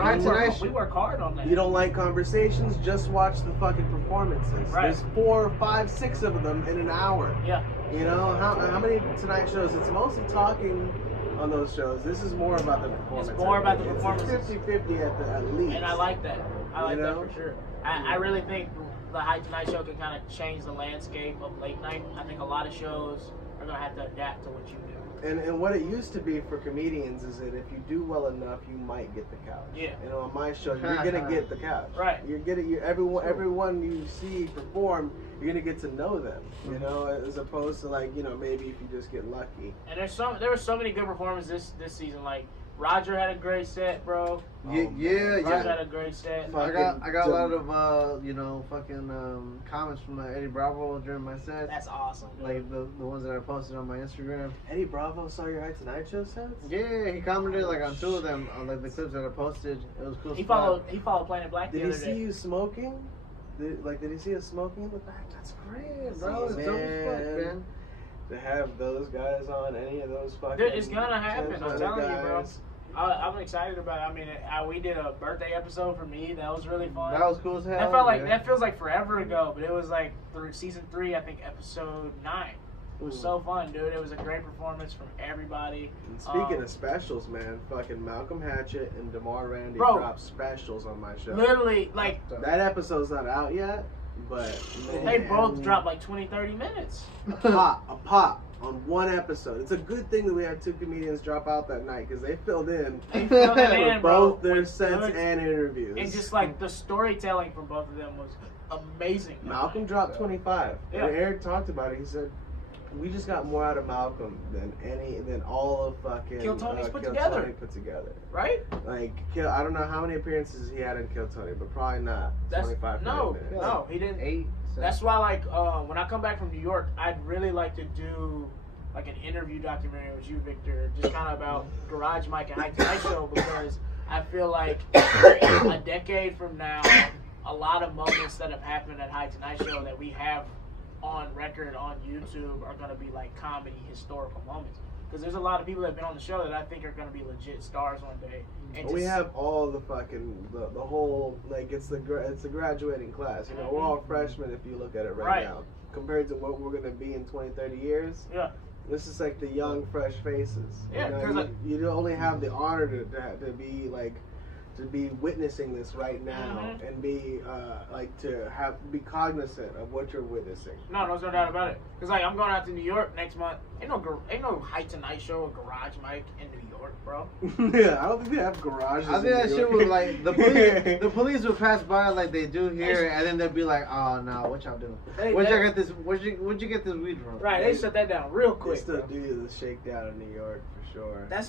We work hard on that. You don't like conversations? Just watch the fucking performances. Right. There's 4, 5, 6 of them in an hour. Yeah. You know, how many Tonight shows? It's mostly talking on those shows. This is more about the performance. It's more about the performances. It's 50-50 at least. And I like that. I like that for sure. I really think the High Tonight Show can kind of change the landscape of late night. I think a lot of shows are going to have to adapt to what you do. And what it used to be for comedians is that if you do well enough, you might get the couch. Yeah. You know, on my show, you're gonna get the couch. Right. You're getting everyone you see perform, you're gonna get to know them. You know, as opposed to like, you know, maybe if you just get lucky. And there were so many good performances this season. Like Roger had a great set, bro. Yeah. Roger had a great set. I got a lot of you know, fucking comments from Eddie Bravo during my set. That's awesome. Dude. Like the ones that I posted on my Instagram. Eddie Bravo saw your High Tonight Show sets? Yeah, he commented like on 2 of them, on like the clips that I posted. It was cool. He followed Planet Blak. Did he see you smoking? Did he see us smoking in the back? That's great, bro. It's dope as fuck, man. To have those guys on any of those fucking. Dude, it's gonna happen. I'm telling you, bro. I'm excited about it. I mean, we did a birthday episode for me. That was really fun. That was cool as hell. That felt like that feels like forever ago, but it was like through season 3, I think episode 9. It was so fun, dude. It was a great performance from everybody. And speaking of specials, man, fucking Malcolm Hatchett and DeMar Randy dropped specials on my show. Literally, like that episode's not out yet, but they both dropped like 20-30 minutes. A pop on one episode. It's a good thing that we had 2 comedians drop out that night because they filled in for both their sets and interviews. And just like the storytelling from both of them was amazing. Malcolm dropped 25. Yeah. And Eric talked about it. He said, we just got more out of Malcolm than all of fucking Kill Tony's put together. Right? Like, I don't know how many appearances he had in Kill Tony, but probably not 25 minutes. No, he didn't. 8. That's why, like, when I come back from New York, I'd really like to do like an interview documentary with you, Victor, just kind of about Garage Mike and High Tonight Show, because I feel like a decade from now, a lot of moments that have happened at High Tonight Show that we have on record on YouTube are going to be like comedy historical moments. Because there's a lot of people that have been on the show that I think are going to be legit stars one day. And we have all the fucking the whole, like, it's the graduating class. You know, we're all freshmen if you look at it right now, compared to what we're going to be in 20-30 years. Yeah. This is like the young, fresh faces. Yeah, because you don't only have the honor to be like, to be witnessing this right now and be be cognizant of what you're witnessing. No doubt about it. Cause like I'm going out to New York next month. Ain't no High Tonight Show or Garage Mike in New York, bro. Yeah, I don't think they have garages. I think that shit would like the police would pass by like they do here, and then they'd be like, "Oh no, what y'all doing? Where'd you get this? Where'd you get this weed from?" Right, they shut that down real quick. They still do the shakedown in New York for sure. That's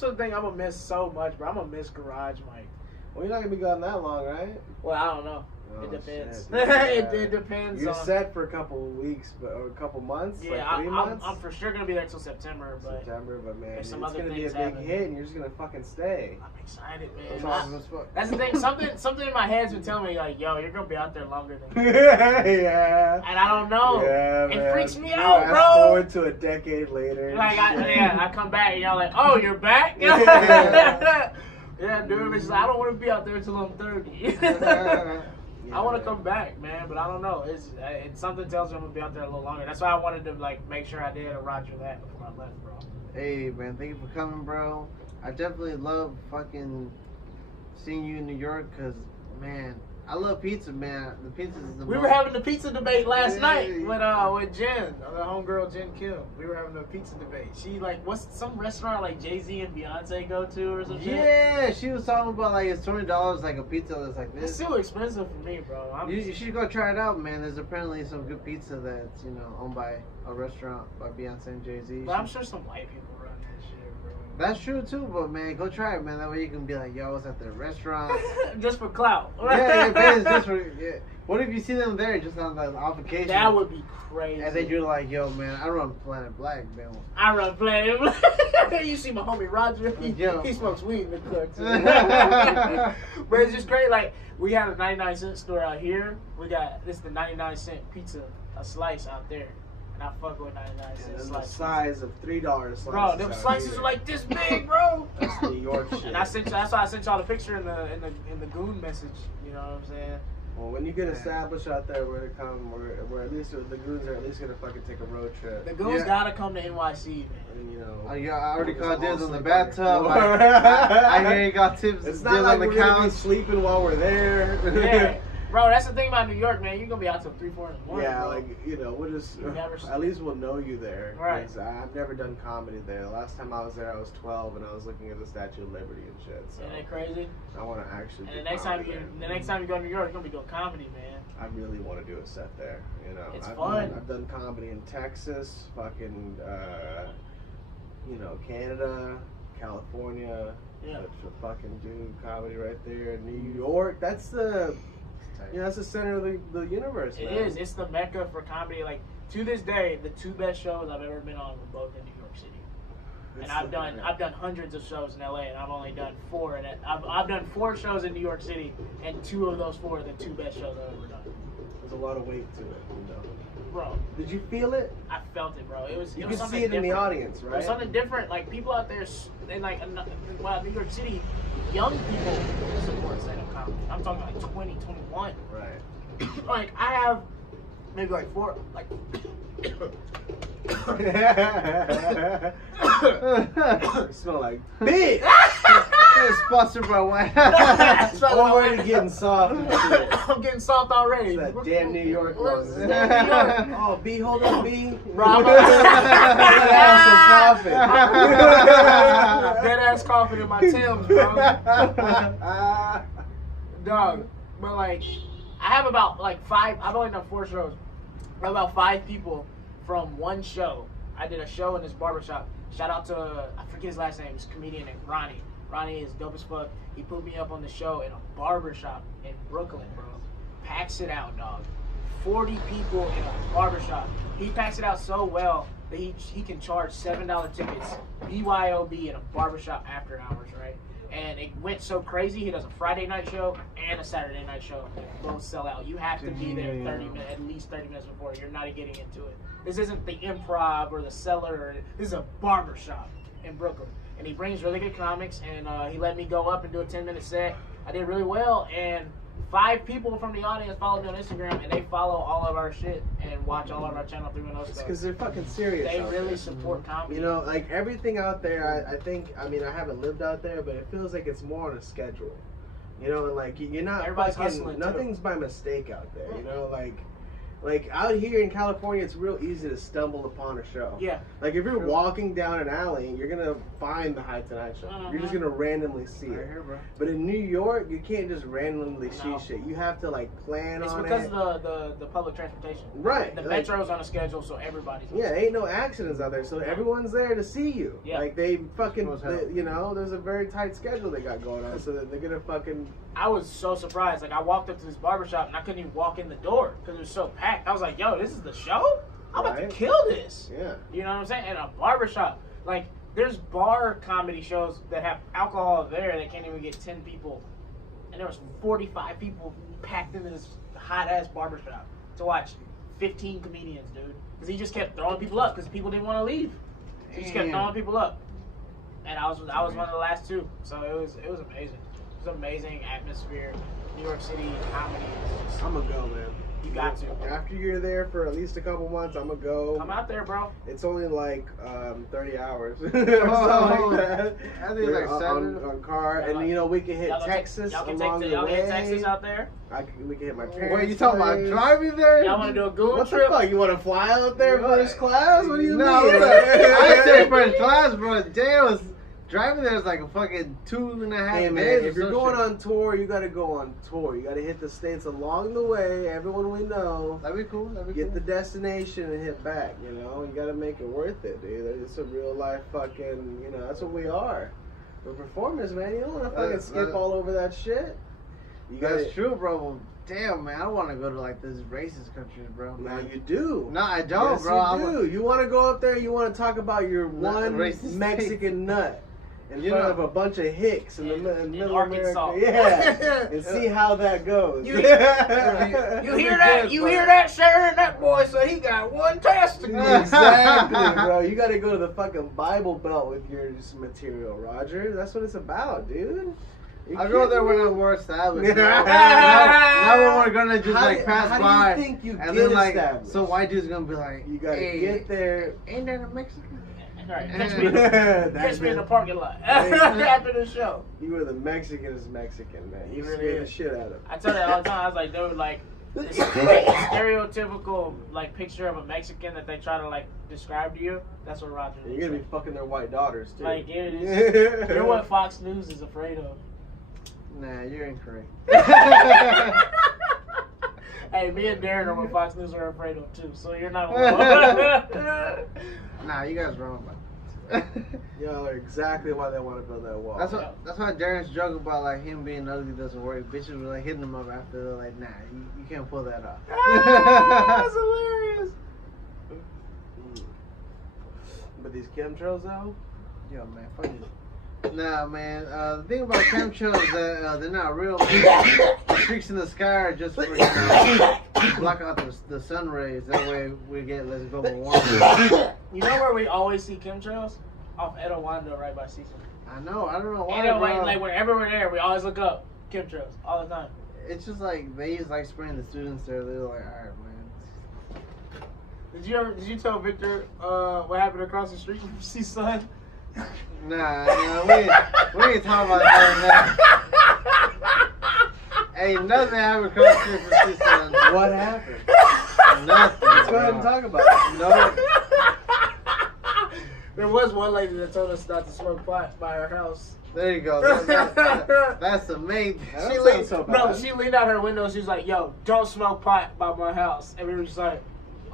the thing I'm gonna miss so much, bro. I'm gonna miss Garage Mike. Well, you're not gonna be gone that long, right? Well, I don't know. Oh, it depends. Shit, it depends. You're set for a couple of weeks, or a couple months. Yeah, like 3 months. I'm for sure gonna be there till September, but man, there's some it's other gonna be a things big hit, and you're just gonna fucking stay. I'm excited, man. That's awesome as fuck. That's the thing. Something in my head's been telling me like, yo, you're gonna be out there longer than me. Yeah. And I don't know. Yeah, it man. freaks me out, bro. Fast forward to a decade later. Like I come back and y'all like, oh, you're back. Yeah, dude. It's like, I don't want to be out there until I'm 30. I want to come back, man, but I don't know. It's something tells me I'm gonna be out there a little longer. That's why I wanted to like make sure I did a Roger that before I left, bro. Hey, man, thank you for coming, bro. I definitely love fucking seeing you in New York, cause man, I love pizza, man. The pizza is the We were having the pizza debate last night with Jen, the homegirl Jen Kim. We were having a pizza debate. She like, what's some restaurant like Jay-Z and Beyonce go to or some shit? Yeah, she was talking about like it's $20 like a pizza that's like this. It's still expensive for me, bro. You should go try it out, man. There's apparently some good pizza that's owned by a restaurant by Beyonce and Jay-Z. But I'm sure some white people run that shit, bro. That's true too, but man, go try it, man. That way you can be like, yo, I was at the restaurant. Just for clout. Yeah, just for What if you see them there just on the off vacation? That would be crazy. And then you're like, yo, man, I run Planet Blak, man. I run Planet Blak. You see my homie Roger? He smokes weed in the cook too. But it's just great. Like, we have a 99-cent store out here. This is the 99-cent pizza, a slice out there. And I fuck with 99-cent slices. The size of $3 slices. Bro, them slices are like this big, bro. That's New York shit. And that's why I sent y'all the picture in the goon message. You know what I'm saying? Well, when you get established out there, we're at least the goons are at least gonna fucking take a road trip. The goons gotta come to NYC, man. And, I already called dibs on the bathtub. I hear you got tips. It's not like we're gonna be sleeping while we're there. Yeah. Bro, that's the thing about New York, man. You're gonna be out till 3, 4 in the morning. Yeah, bro. like we'll just at least we'll know you there. Right. I've never done comedy there. The last time I was there, I was 12, and I was looking at the Statue of Liberty and shit. So isn't that crazy? I want to actually. And the next time you go to New York, you're gonna be doing comedy, man. I really want to do a set there. It's fun. I've done comedy in Texas, fucking, Canada, California. Yeah. To fucking do comedy right there. New York, that's the center of the universe. It is. It's the mecca for comedy. Like, to this day, the 2 best shows I've ever been on were both in New York City. And I've done hundreds of shows in LA, and I've only done 4 in it. I've done 4 shows in New York City, and 2 of those 4 are the 2 best shows I've ever done. There's a lot of weight to it, bro. Did you feel it? I felt it, bro. It was. You it was could something see it in the different. audience, right? It was something different. Like people out there, they like, well, New York City, young people support stand-up comedy. I'm talking like 20, 21. Right. Like I have maybe like 4, like. You smell like bitch. It's sponsored by what? Already getting soft and shit. I'm getting soft already. That damn New York Where's one. this damn New York? Oh, B, hold on, B. Rob, Have some coffee. dead ass coughing in my Tim's, bro. Dog, but like, I have about like 5. I've only done 4 shows. I have about 5 people from one show. I did a show in this barbershop. Shout out to, I forget his last name, it's a comedian named Ronnie. Ronnie is dope as fuck. He put me up on the show in a barbershop in Brooklyn, bro. Packs it out, dog. 40 people in a barbershop. He packs it out so well that he can charge $7 tickets, BYOB, in a barbershop after hours, right? And it went so crazy, he does a Friday night show and a Saturday night show. Both sell out. You have to be there 30 minutes, at least 30 minutes before. You're not getting into it. This isn't the Improv or the Cellar. This is a barbershop in Brooklyn. And he brings really good comics, and he let me go up and do a 10-minute set. I did really well, and 5 people from the audience followed me on Instagram, and they follow all of our shit and watch all of our Channel 310 stuff. Because they're fucking serious. They really support comedy. You know, like everything out there, I think, I mean, I haven't lived out there, but it feels like it's more on a schedule. You know, and like, you're not Everybody's fucking, hustling, nothing's by mistake out there, you know, like out here in California, it's real easy to stumble upon a show. Yeah. Like if you're walking down an alley, you're gonna find the High Tonight Show. You're just gonna randomly see it. Here, bro. But in New York, you can't just randomly see shit. You have to like plan It's on because it. the public transportation. Right. The like, metro's on a schedule, so everybody's on yeah, ain't no accidents out there, so everyone's there to see you. Yeah. Like they fucking, What's up? you know, there's a very tight schedule they got going on, so that they're gonna fucking. I was so surprised. Like, I walked up to this barbershop and I couldn't even walk in the door because it was so packed. I was like, yo, this is the show? I'm about to Right. kill this. Yeah. You know what I'm saying? And a barbershop. Like, there's bar comedy shows that have alcohol there that can't even get 10 people. And there was 45 people packed into this hot-ass barbershop to watch 15 comedians, dude. Because he just kept throwing people up because people didn't want to leave. He just kept throwing people up. And I was one of the last 2. So it was amazing. It was amazing atmosphere. New York City comedy is just, I'm gonna go, man. you got to. After you're there for at least a couple months, I'm gonna go. Come out there, bro. It's only like 30 hours or Oh, something like that. I think it's like 7. on car, Yeah, and you know we can hit Y'all Texas y'all can along take the y'all way. hit Texas out there. We can hit my parents. Wait, you talking about place. driving there? Y'all want to do a goon What trip? the fuck? You want to fly out there first class? What do you No, mean? I said first class, bro. Damn, driving there is like a fucking 2.5 Hey man, days. if you're going on tour, you gotta go on tour. You gotta hit the states along the way. Everyone we know. That'd be cool. That'd be Get cool. the destination and hit back. You know, you gotta make it worth it, dude. It's a real life fucking. You know, that's what we are. We're performers, man. You don't want to fucking skip all over that shit. You That's gotta, true, bro. Damn, man, I don't want to go to like this racist countries, bro. Now you do. No, I don't, Yes, bro. you do. You want to go up there. You want to talk about your one racist Mexican nut in You front know- of a bunch of hicks in middle Arkansas. America. Yeah, and see how that goes. You hear that? You hear that, Sharon? That boy said he got one testicle. Exactly, bro. You got to go to the fucking Bible Belt with your material, Roger. That's what it's about, dude. I'll go there when I'm more established. Now when we're gonna just like pass how by, do you think you and get then like established? some white dude's gonna be like, You gotta hey, get there. Ain't that a Mexican? All right, catch me in the parking lot after the show. You were the Mexican's Mexican, man. You really scared the is. shit out of him. I tell that all the time. I was like, dude, like this stereotypical like picture of a Mexican that they try to like describe to you. That's what Roger. You're gonna be fucking their white daughters too. like, yeah, it is. You're what Fox News is afraid of. Nah, you're incorrect. Hey, me and Darren are what Fox News are afraid of too. So you're not alone. Nah, you guys wrong about that. Y'all are exactly why they want to build that wall. That's why Darren's joke about like him being ugly doesn't work. Bitches were like hitting him up after they're like, nah, you can't pull that off. That's hilarious. But these chemtrails though, Yo, man, fuck you. Nah, man. The thing about chemtrails is that they're not real. The streaks in the sky are just for block out the sun rays. That way we get less global warming. You know where we always see chemtrails? Off Etowando, right by CSUN. I know. I don't know why. Like whenever we're there, we always look up chemtrails all the time. It's just like they just like spraying the students there. They're like, all right, man. Did you tell Victor what happened across the street from CSUN? Nah, we ain't talking about that. Ain't nothing happened across the street from CSUN. What happened? Nothing. Let's go ahead and talk about it. No. There was one lady that told us not to smoke pot by her house. There you go. That's the main thing. She leaned out her window. She was like, "Yo, don't smoke pot by my house." And we were just like,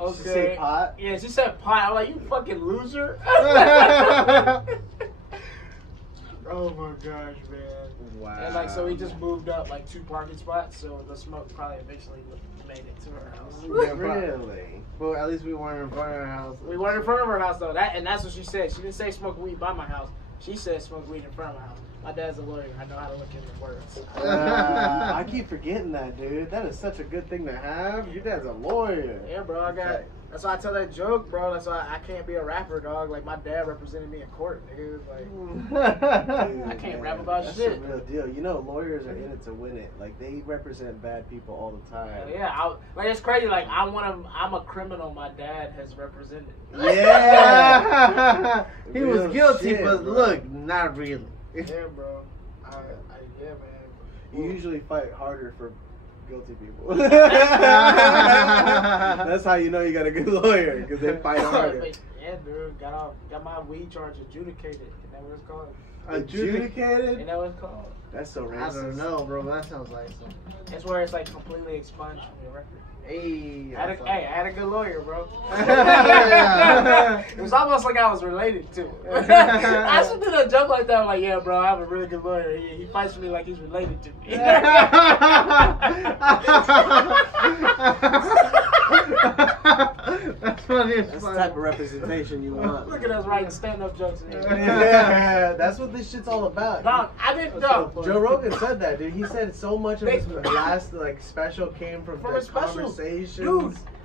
"Okay." She said pot? Yeah, she said pot. I'm like, "You fucking loser." Oh my gosh, man. Wow. And like, so we just moved up like 2 parking spots, so the smoke probably eventually made it to her house. Yeah, really? But at least we weren't in front of her house. We weren't in front of her house though. That's what she said. She didn't say smoke weed by my house. She said smoke weed in front of my house. My dad's a lawyer. I know how to look into words. I keep forgetting that, dude. That is such a good thing to have. Your dad's a lawyer. Yeah, bro. I got. That's why I tell that joke, bro. That's why I can't be a rapper, dog. Like my dad represented me in court, nigga. Like I can't rap about that's shit. That's a real deal. You know, lawyers are in it to win it. Like they represent bad people all the time. Yeah, like it's crazy. Like I'm a criminal. My dad has represented. Yeah. He was guilty, shit, but bro. look, not really. Yeah, bro. Yeah, man. You usually fight harder for guilty people. That's how you know you got a good lawyer, because they fight harder. Yeah, dude. Got my weed charge adjudicated. Isn't that what it's called? Adjudicated? Isn't that what it's called? That's so racist. I don't know, bro. That sounds like something. It's where it's like completely expunged from your record. Hey, I had a good lawyer, bro. Yeah. It was almost like I was related to him. I should do a joke like that. I'm like, yeah, bro, I have a really good lawyer. He fights for me like he's related to me. That's funny. That's the type of representation you want. Look at us writing stand-up jokes in here. Yeah, that's what this shit's all about. Dog, I didn't know. Joe Rogan said that, dude. He said so much of his last special came from the conversations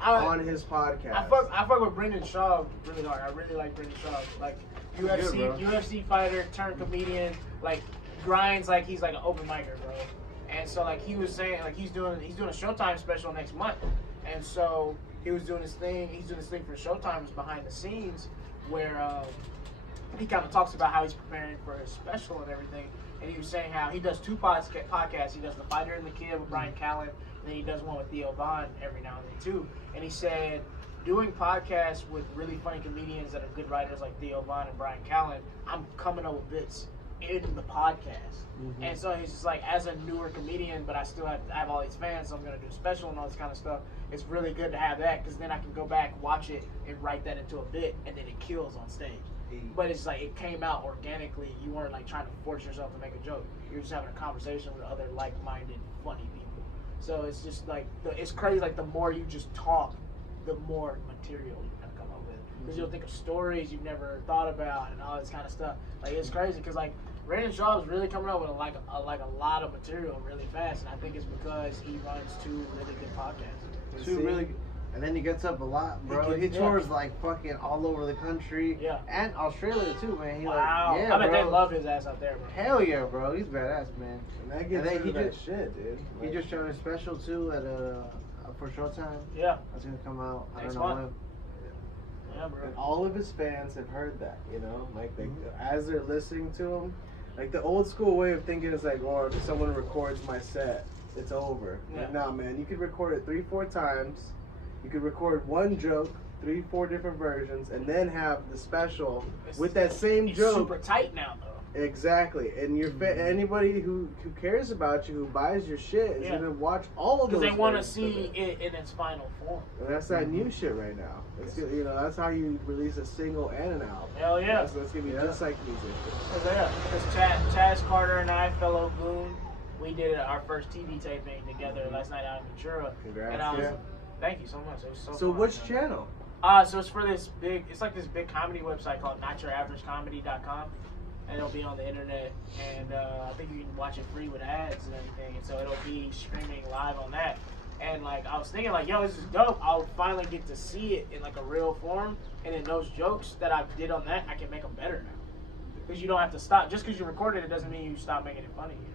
on his podcast. I fuck with Brendan Shaw really hard. I really like Brendan Shaw. Like UFC fighter turned comedian. Like grinds like he's like an open micer, bro. And so like he was saying like he's doing a Showtime special next month. And so he was doing this thing. He's doing this thing for Showtime's behind the scenes where he kind of talks about how he's preparing for his special and everything. And he was saying how he does 2 podcasts. He does The Fighter and the Kid with Brian Callen, and then he does one with Theo Von every now and then too. And he said, doing podcasts with really funny comedians that are good writers like Theo Von and Brian Callen, I'm coming up with bits in the podcast. Mm-hmm. And so he's just like, as a newer comedian, but I have all these fans, so I'm going to do a special and all this kind of stuff. It's really good to have that because then I can go back, watch it, and write that into a bit, and then it kills on stage. But it's like it came out organically. You weren't like trying to force yourself to make a joke. You're just having a conversation with other like-minded, funny people. So it's just like it's crazy. Like the more you just talk, the more material you can come up with. Because you'll think of stories you've never thought about and all this kind of stuff. Like it's crazy because like Brendan Shaw is really coming up with a lot of material really fast, and I think it's because he runs 2 really good podcasts. 2 really good. And then he gets up a lot, bro. He tours like fucking all over the country. Yeah. And Australia too, man. He wow. Yeah, I bet bro. they love his ass out there, bro. Hell yeah, bro. He's badass, man. And that gets that shit, dude. He just showed a special too at for Showtime. Yeah. That's gonna come out. Next I don't know month. Yeah, bro. And all of his fans have heard that, you know? Like as they're listening to him, like the old school way of thinking is like, oh, if someone records my set, it's over. Yeah. Like, nah, man, you could record it 3-4 times. You could record one joke, 3-4 different versions, and then have the special with that same joke. It's super tight now, though. Exactly, and anybody who cares about you, who buys your shit, is gonna watch all of those. Because they want to see it in its final form. And that's that new shit right now. It's, you know, that's how you release a single and an album. Hell yeah. That's gonna be just like music. Because Chaz Carter and I, fellow Goon, we did our first TV taping together last night out in Ventura. Congrats. And thank you so much. It was so fun, which man. channel? So it's for this big, it's like this big comedy website called NotYourAverageComedy.com. and it'll be on the internet, and I think you can watch it free with ads and everything, and so it'll be streaming live on that. And like I was thinking, like, yo, this is dope. I'll finally get to see it in like a real form, and then those jokes that I did on that, I can make them better now. Because you don't have to stop. Just because you recorded it doesn't mean you stop making it funny, you know?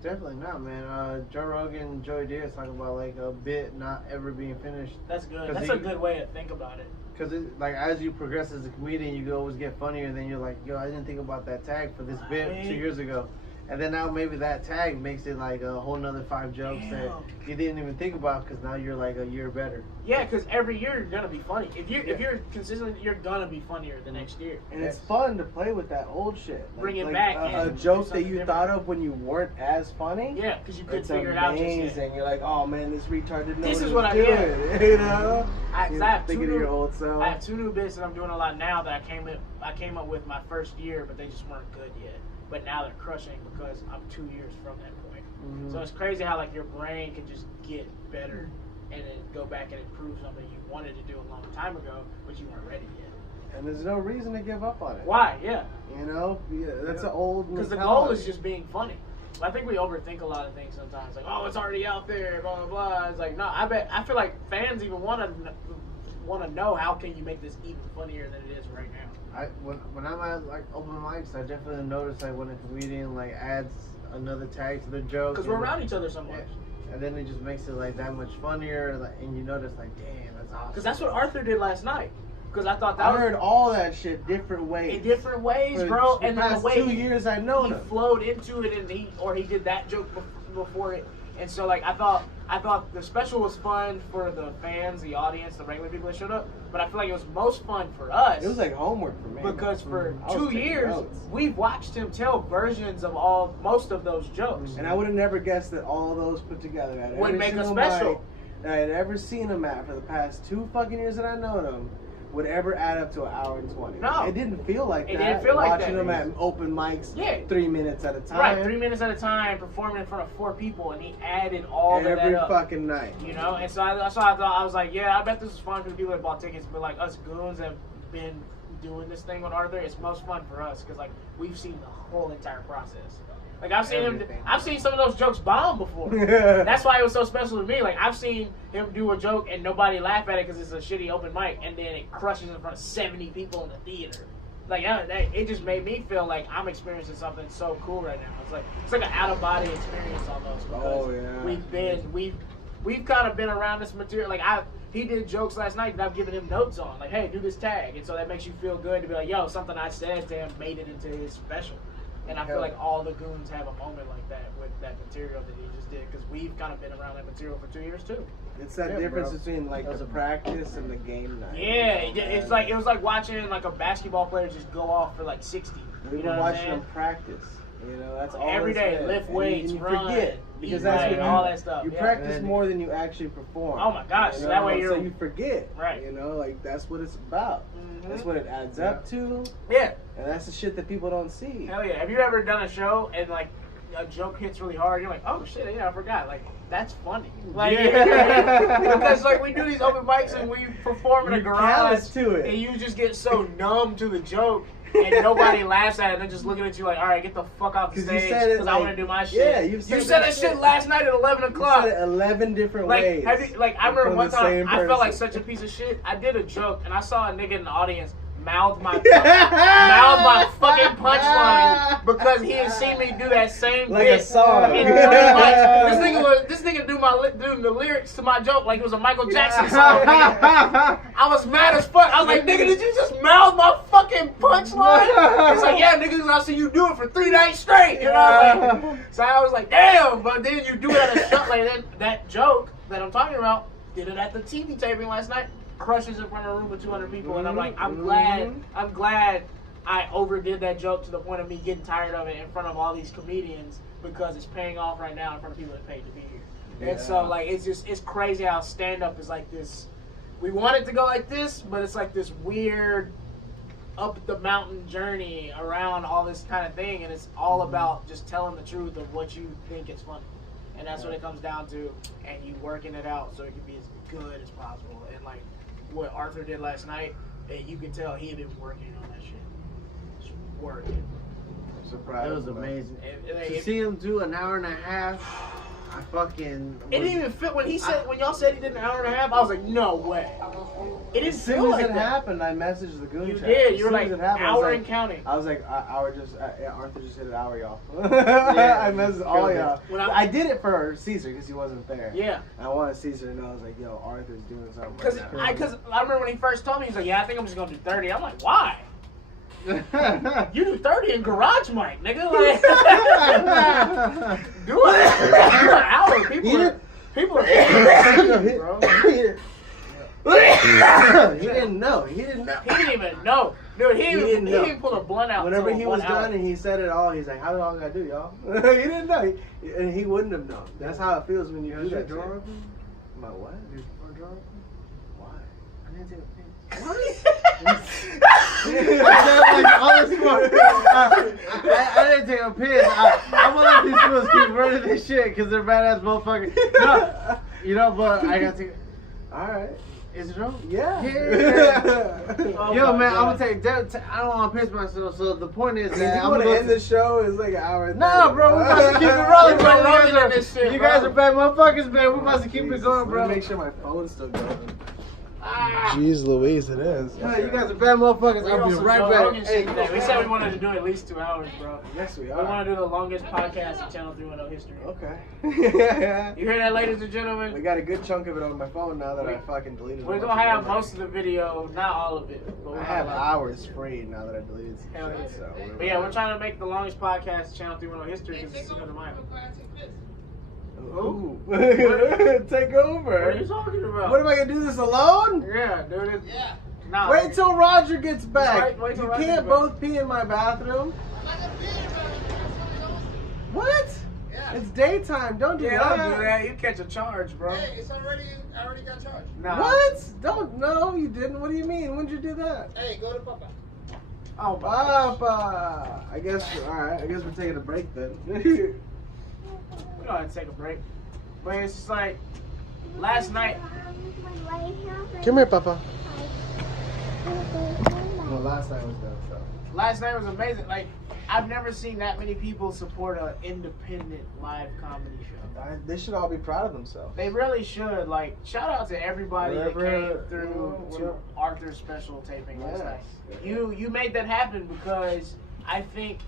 Definitely not, man. Joe Rogan and Joey Diaz talk about like a bit not ever being finished. That's good. That's a good way to think about it. Because like as you progress as a comedian, you could always get funnier. And then you're like, yo, I didn't think about that tag for this bit 2 years ago. And then now maybe that tag makes it like a whole nother 5 jokes that you didn't even think about because now you're like a year better. Yeah, because every year you're gonna be funny. If you're consistent, you're gonna be funnier the next year. And it's fun to play with that old shit. Bring it back. A joke that you thought of when you weren't as funny. Yeah, because you couldn't figure it out. It's amazing. You're like, oh man, this retard didn't know this what is he what was I doing. did. You know, I have thinking of your old self. I have 2 new bits that I'm doing a lot now that I came up with my first year, but they just weren't good yet. But now they're crushing because I'm 2 years from that point. Mm-hmm. So it's crazy how like your brain can just get better and then go back and improve something you wanted to do a long time ago, but you weren't ready yet. And there's no reason to give up on it. Why? Yeah. You know, that's an old. Because the goal is just being funny. I think we overthink a lot of things sometimes. Like, oh, it's already out there, blah blah blah. It's like, no, I feel like fans even want to know how can you make this even funnier than it is right now. When I'm at like open mics, I definitely notice like when a comedian like adds another tag to the joke. Because we're around each other so much. Yeah. And then it just makes it like that much funnier, like, and you notice like, damn, that's awesome. Because that's what Arthur did last night. Because I thought I heard all that shit different ways. In different ways, bro. And then the way 2 years I know he flowed into it, and he did that joke before it. And so like I thought the special was fun for the fans, the audience, the regular people that showed up. But I feel like it was most fun for us. It was like homework for me. Because for 2 years, we've watched him tell versions of most of those jokes. And I would have never guessed that all those put together would make a special. That I had ever seen him at for the past 2 fucking years that I know him would ever add up to an hour and 20. No. It didn't feel like that. It didn't feel like that. Watching him at open mics 3 minutes at a time. Right, 3 minutes at a time, performing in front of 4 people, and he added all of that up. Every fucking night. You know, and so I thought, I was like, yeah, I bet this is fun for the people that bought tickets, but like us goons have been doing this thing with Arthur, it's most fun for us, because like, we've seen the whole entire process. Like I've seen some of those jokes bomb before. That's why it was so special to me. Like I've seen him do a joke and nobody laugh at it because it's a shitty open mic, and then it crushes in front of 70 people in the theater. Like it just made me feel like I'm experiencing something so cool right now. It's like an out of body experience almost. Because we've kind of been around this material. Like he did jokes last night that I've given him notes on. Like, hey, do this tag, and so that makes you feel good to be like, yo, something I said to him made it into his special. And I feel like all the goons have a moment like that with that material that he just did, because we've kind of been around that material for 2 years too. It's that difference between like the practice and the game night. Yeah, it was like watching like a basketball player just go off for like 60. We were watching them practice. You know, that's all. Every day, lift weights, and you run, forget because that's what all that stuff. You practice more than you actually perform. Oh my gosh, you know? That way so you forget. Right. You know, like that's what it's about. Mm-hmm. That's what it adds up to. Yeah. And that's the shit that people don't see. Hell yeah! Have you ever done a show and like a joke hits really hard? You're like, oh shit, yeah, I forgot. Like that's funny. Like because like we do these open mics and we perform in a garage to it, and you just get so numb to the joke. And nobody laughs at it, and they're just looking at you like, all right, get the fuck off the stage, because I want to do my shit. Yeah, you said that shit last night at 11 o'clock. You said it 11 different ways. I remember one time, I felt like such a piece of shit. I did a joke, and I saw a nigga in the audience mouth my fucking punchline because he had seen me do that same like bit a song. In 3 months. This nigga do the lyrics to my joke like it was a Michael Jackson song. I was mad as fuck. I was like, nigga, did you just mouth my fucking punchline? He's like, yeah, nigga, I see you do it for 3 nights straight. You know, like, so I was like, damn. But then you do it at a show like that joke that I'm talking about. Did it at the TV taping last night. Crushes in front of a room of 200 people, and I'm like, I'm glad I overdid that joke to the point of me getting tired of it in front of all these comedians, because it's paying off right now in front of people that paid to be here. Yeah. And so like it's crazy how stand up is like this. We want it to go like this, but it's like this weird up the mountain journey around all this kind of thing, and it's all about just telling the truth of what you think is funny. And that's what it comes down to, and you working it out so it can be as good as possible. And like what Arthur did last night, you can tell he had been working on that shit. work. Surprised. It was amazing. To It see him do an hour and a half, I fucking. It didn't even fit when y'all said he did an hour and a half. I was like, no way. It didn't As soon feel as like it that. happened, I messaged the Goon You chat. did. As You were soon like as it happened, hour and counting. I was like, Arthur just hit an hour, y'all. Yeah, I messaged all y'all. When I did it for Caesar because he wasn't there. Yeah. I wanted Caesar to know. I was like, yo, Arthur's doing something. Because right now. I remember when he first told me, he's like, yeah, I think I'm just going to do 30. I'm like, why? You do 30 in garage mic, nigga. Like, do it for an hour. People are paying, bro. He didn't know. He didn't know. He didn't even know. Dude, he didn't pull a blunt out. Whenever until he was 1 hour. done and he said it all, he's like, how long I do, y'all? He didn't know. And he wouldn't have known. That's how it feels when you do that. drawer shit. My what? Why? I didn't take a piss. What? I didn't take a piss. I want to let these fools keep running this shit because they're badass motherfuckers. No, you know, but I got to. Alright. Is it wrong? Yeah. Oh Yo, my man, God. I'm gonna take. I don't want to piss myself. So the point is If that you I'm want to gonna end the show, it's like an hour. and No, 30. bro, we're about to keep it rolling, bro. We're rolling in this shit, You bro. guys are bad motherfuckers, man. We're about to keep Jesus, it going, let me bro. make sure my phone's still going. Ah. Jeez Louise, it is. Yeah, you guys are bad motherfuckers. We I'll on be some right Joe back. Rogan shit today. We said we wanted to do at least 2 hours, bro. Yes, we We are. want to do the longest podcast in Channel 310 history. Okay. You hear that, ladies and We gentlemen? got a good chunk of it on my phone now that I fucking deleted it. We're going to have most of the video, not all of it. But we'll I have a lot. hours free now that I deleted some Hell shit, yeah. so But yeah, we're trying to make the longest podcast in Channel 310 history because it's Cinco de Mayo. Ooh. Take over. What are you talking about? What am I gonna do this alone? Yeah, dude. Nah, Wait till Roger gets back. Wait till You Roger can't gets both pee in my bathroom. What? Yeah. It's daytime. Don't do Yeah, that. don't do that. You catch a charge, bro. Hey, I already got charged. Nah. What? Don't. No, you didn't. What do you mean? When'd you do that? Hey, go to Papa. Oh, my gosh. Papa. I guess. All right. I guess we're taking a break then. We don't have to take a break. But it's just like, last night, Come here, Papa. Well, last night was dope, so. last night was amazing. Like, I've never seen that many people support an independent live comedy show. They should all be proud of themselves. They really should. Like, shout out to everybody that Whatever, came through you know, to whatever. Arthur's special taping last Yes. night. You made that happen because I think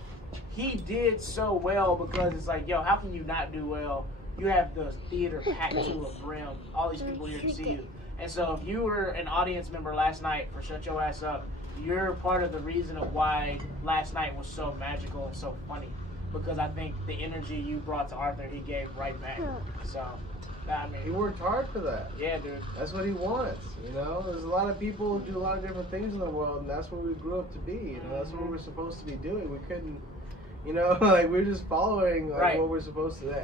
he did so well because it's like, yo, how can you not do well? You have the theater packed to the brim. All these people here to see you. And so if you were an audience member last night for Shut Your Ass Up, you're part of the reason of why last night was so magical and so funny. Because I think the energy you brought to Arthur, he gave right back. So, I mean, He worked hard for that. yeah, dude. That's what he wants, you know? There's a lot of people who do a lot of different things in the world, and that's what we grew up to be. You know, that's what we're supposed to be doing. We couldn't, you know, like, we're just following like, Right. what we're supposed to do.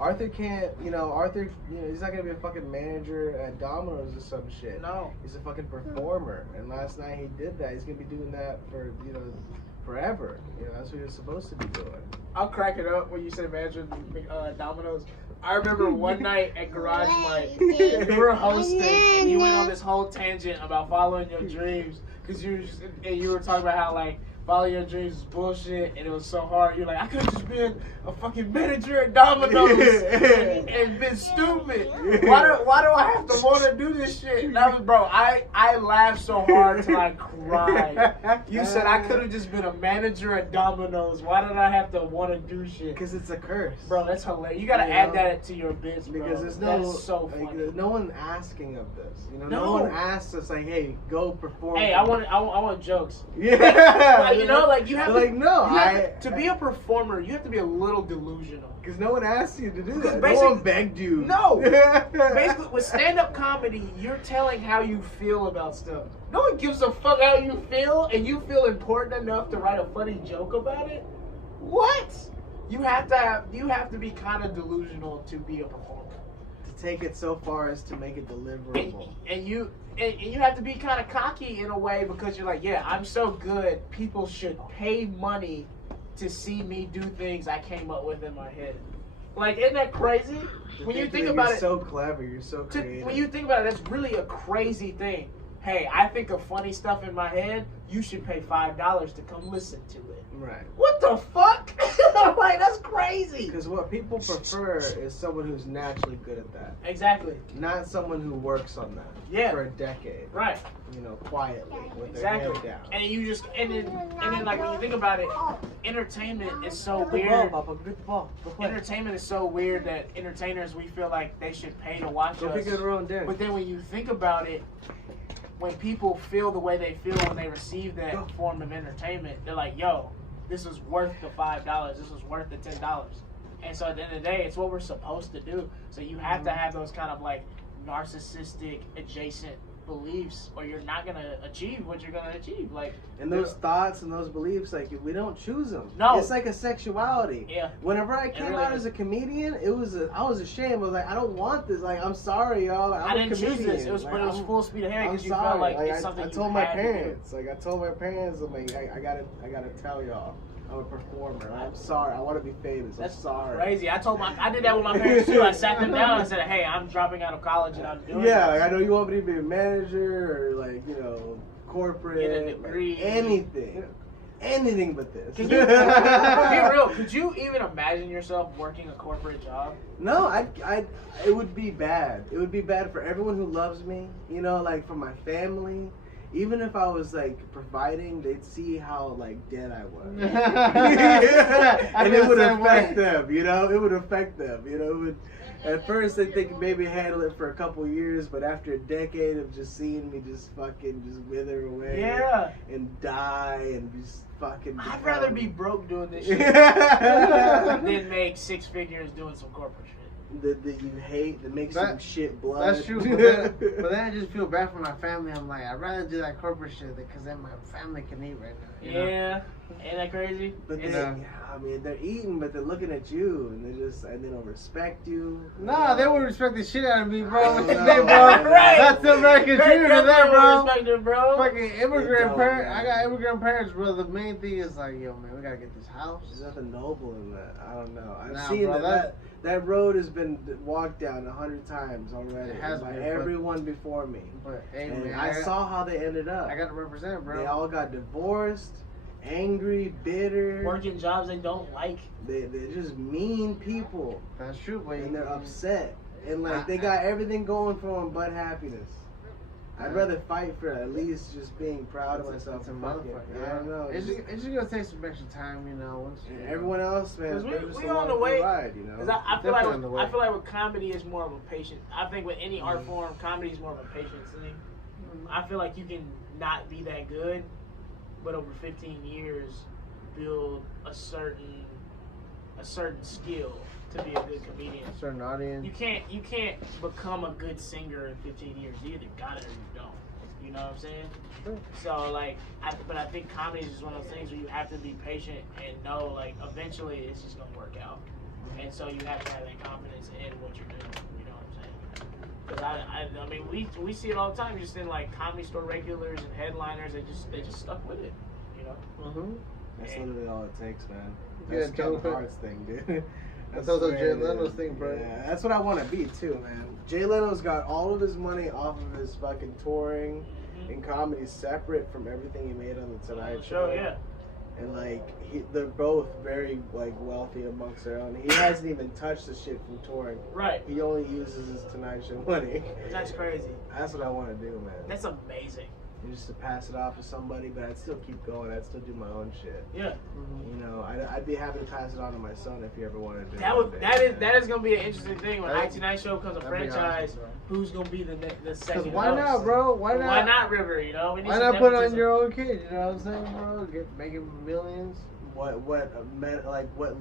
Arthur can't, you know, he's not going to be a fucking manager at Domino's or some shit. No. He's a fucking performer, and last night he did that. He's going to be doing that for, you know, forever. You know, that's what he's supposed to be doing. I'll crack it up when you say manager Domino's. I remember one night at Garage Mike, we were hosting, and you went on this whole tangent about following your dreams, because you were talking about how, like, following your dreams is bullshit, and it was so hard. You're like, I could have just been a fucking manager at Domino's and been stupid. Why do I have to want to do this shit? And that was, bro, I laughed so hard till I cried. You said I could have just been a manager at Domino's. Why did I have to want to do shit? Because it's a curse. Bro, that's hilarious. You gotta You add know? that to your bits, bro. Because there's no, that's so funny. like, no one asking of this. You know, No. no one asks us like, "Hey, go perform." Hey, I want jokes. Yeah. Like, you know, like you have They're to, like, no, you have to be a performer. You have to be a little delusional. Because no one asked you to do Because that. No basically- one begged you. No. Basically, with stand-up comedy, you're telling how you feel about stuff. No one gives a fuck how you feel, and you feel important enough to write a funny joke about it. What? You have to be kind of delusional to be a performer. To take it so far as to make it deliverable. And you have to be kind of cocky in a way because you're like, yeah, I'm so good. People should pay money to see me do things I came up with in my head. Like, isn't that crazy? When you think about you're it, so clever. You're so creative. when you think about it, that's really a crazy thing. hey, I think of funny stuff in my head. You should pay $5 to come listen to it. Right. What the fuck? I'm like, that's crazy. Because what people prefer is someone who's naturally good at that. Exactly. Not someone who works on that for a decade. Right. You know, quietly with Exactly. their head down. And you just and then like when you think about it, entertainment is so weird. Entertainment is so weird that entertainers, we feel like they should pay to watch Go us. pick their own dick. But then when you think about it, when people feel the way they feel when they receive that form of entertainment, they're like, yo, this was worth the $5. This was worth the $10. And so at the end of the day, it's what we're supposed to do. So you have to have those kind of like narcissistic adjacent beliefs, or you're not gonna achieve what you're gonna achieve. Like, and those thoughts and those beliefs, like we don't choose them. No, it's like a sexuality. Yeah. Whenever I came out as a comedian, I was ashamed. I was like, I don't want this. Like, I'm sorry, y'all. Like, I didn't choose this. It was, but it was full speed ahead because you felt like it's something. I told my parents. Like, I told my parents, I'm like, I gotta tell y'all. I'm a performer. I'm sorry. I want to be famous. I'm sorry. Crazy. I did that with my parents too. I sat them down and said, "Hey, I'm dropping out of college and I'm doing this." Like, I know you want me to be a manager or like corporate, get a degree, anything but this. Can you be real? Could you even imagine yourself working a corporate job? No, it would be bad. It would be bad for everyone who loves me. Like for my family. Even if I was like providing, they'd see how like dead I was, and it would affect them. It would affect them. It would. At first, they think maybe handle it for a couple years, but after a decade of just seeing me just wither away, and die, and just fucking. I'd rather be broke doing this shit than make 6 figures doing some corporate shit. That you hate, that makes some shit blood. That's true, but then I just feel bad for my family. I'm like, I'd rather do that corporate shit because then my family can eat right now. You know? Ain't that crazy? But I mean, they're eating, but they're looking at you, and they don't respect you. Nah, they would respect the shit out of me, bro. Right. That's the American dream to them, bro. Bro. Fucking immigrant parents. I got immigrant parents, bro. The main thing is like, yo, man, we gotta get this house. There's nothing noble in that. I don't know. I've seen bro, that road has been walked down 100 times already. It has by been, everyone before me. But hey, and man, I saw how they ended up. I gotta represent, bro. They all got divorced, angry, bitter, working jobs they don't like. They're just mean people. That's true, but and they're upset, and like they got everything going for them but happiness. I'd rather fight for at least just being proud of myself. It's a motherfucker. I don't know. It's just gonna take some extra time, Once everyone else, man, we on the way. Ride, Cause I feel like with comedy is more of a patient. I think with any art form, comedy is more of a patience thing. I feel like you can not be that good, but over 15 years, build a certain skill to be a good comedian. A certain audience. You can't become a good singer in 15 years. You either got it or you don't. You know what I'm saying? Sure. So like, but I think comedy is just one of those things where you have to be patient and know like eventually it's just gonna work out. And so you have to have that confidence in what you're doing. You know what I'm saying? Because I mean we see it all the time, just in like Comedy Store regulars and headliners. They just stuck with it. You know. That's literally all it takes, man. That's Kevin Hart's thing, dude. That's also Jay Leno's thing, bro. Yeah, that's what I want to be too, man. Jay Leno's got all of his money off of his fucking touring and comedy separate from everything he made on the Tonight Show. Yeah. And like they're both very like wealthy amongst their own. He hasn't even touched the shit from touring. Right. He only uses his Tonight Show money. That's crazy. That's what I want to do, man. That's amazing. Just to pass it off to somebody, but I'd still keep going. I'd still do my own shit. Yeah. I'd be happy to pass it on to my son if he ever wanted to do that is gonna be an interesting thing when Tonight Show becomes a franchise. Awesome, who's gonna be the second? Because why not, bro? Why not? Why not River? We need why not put on your own kid? You know what I'm saying, bro? Making millions. What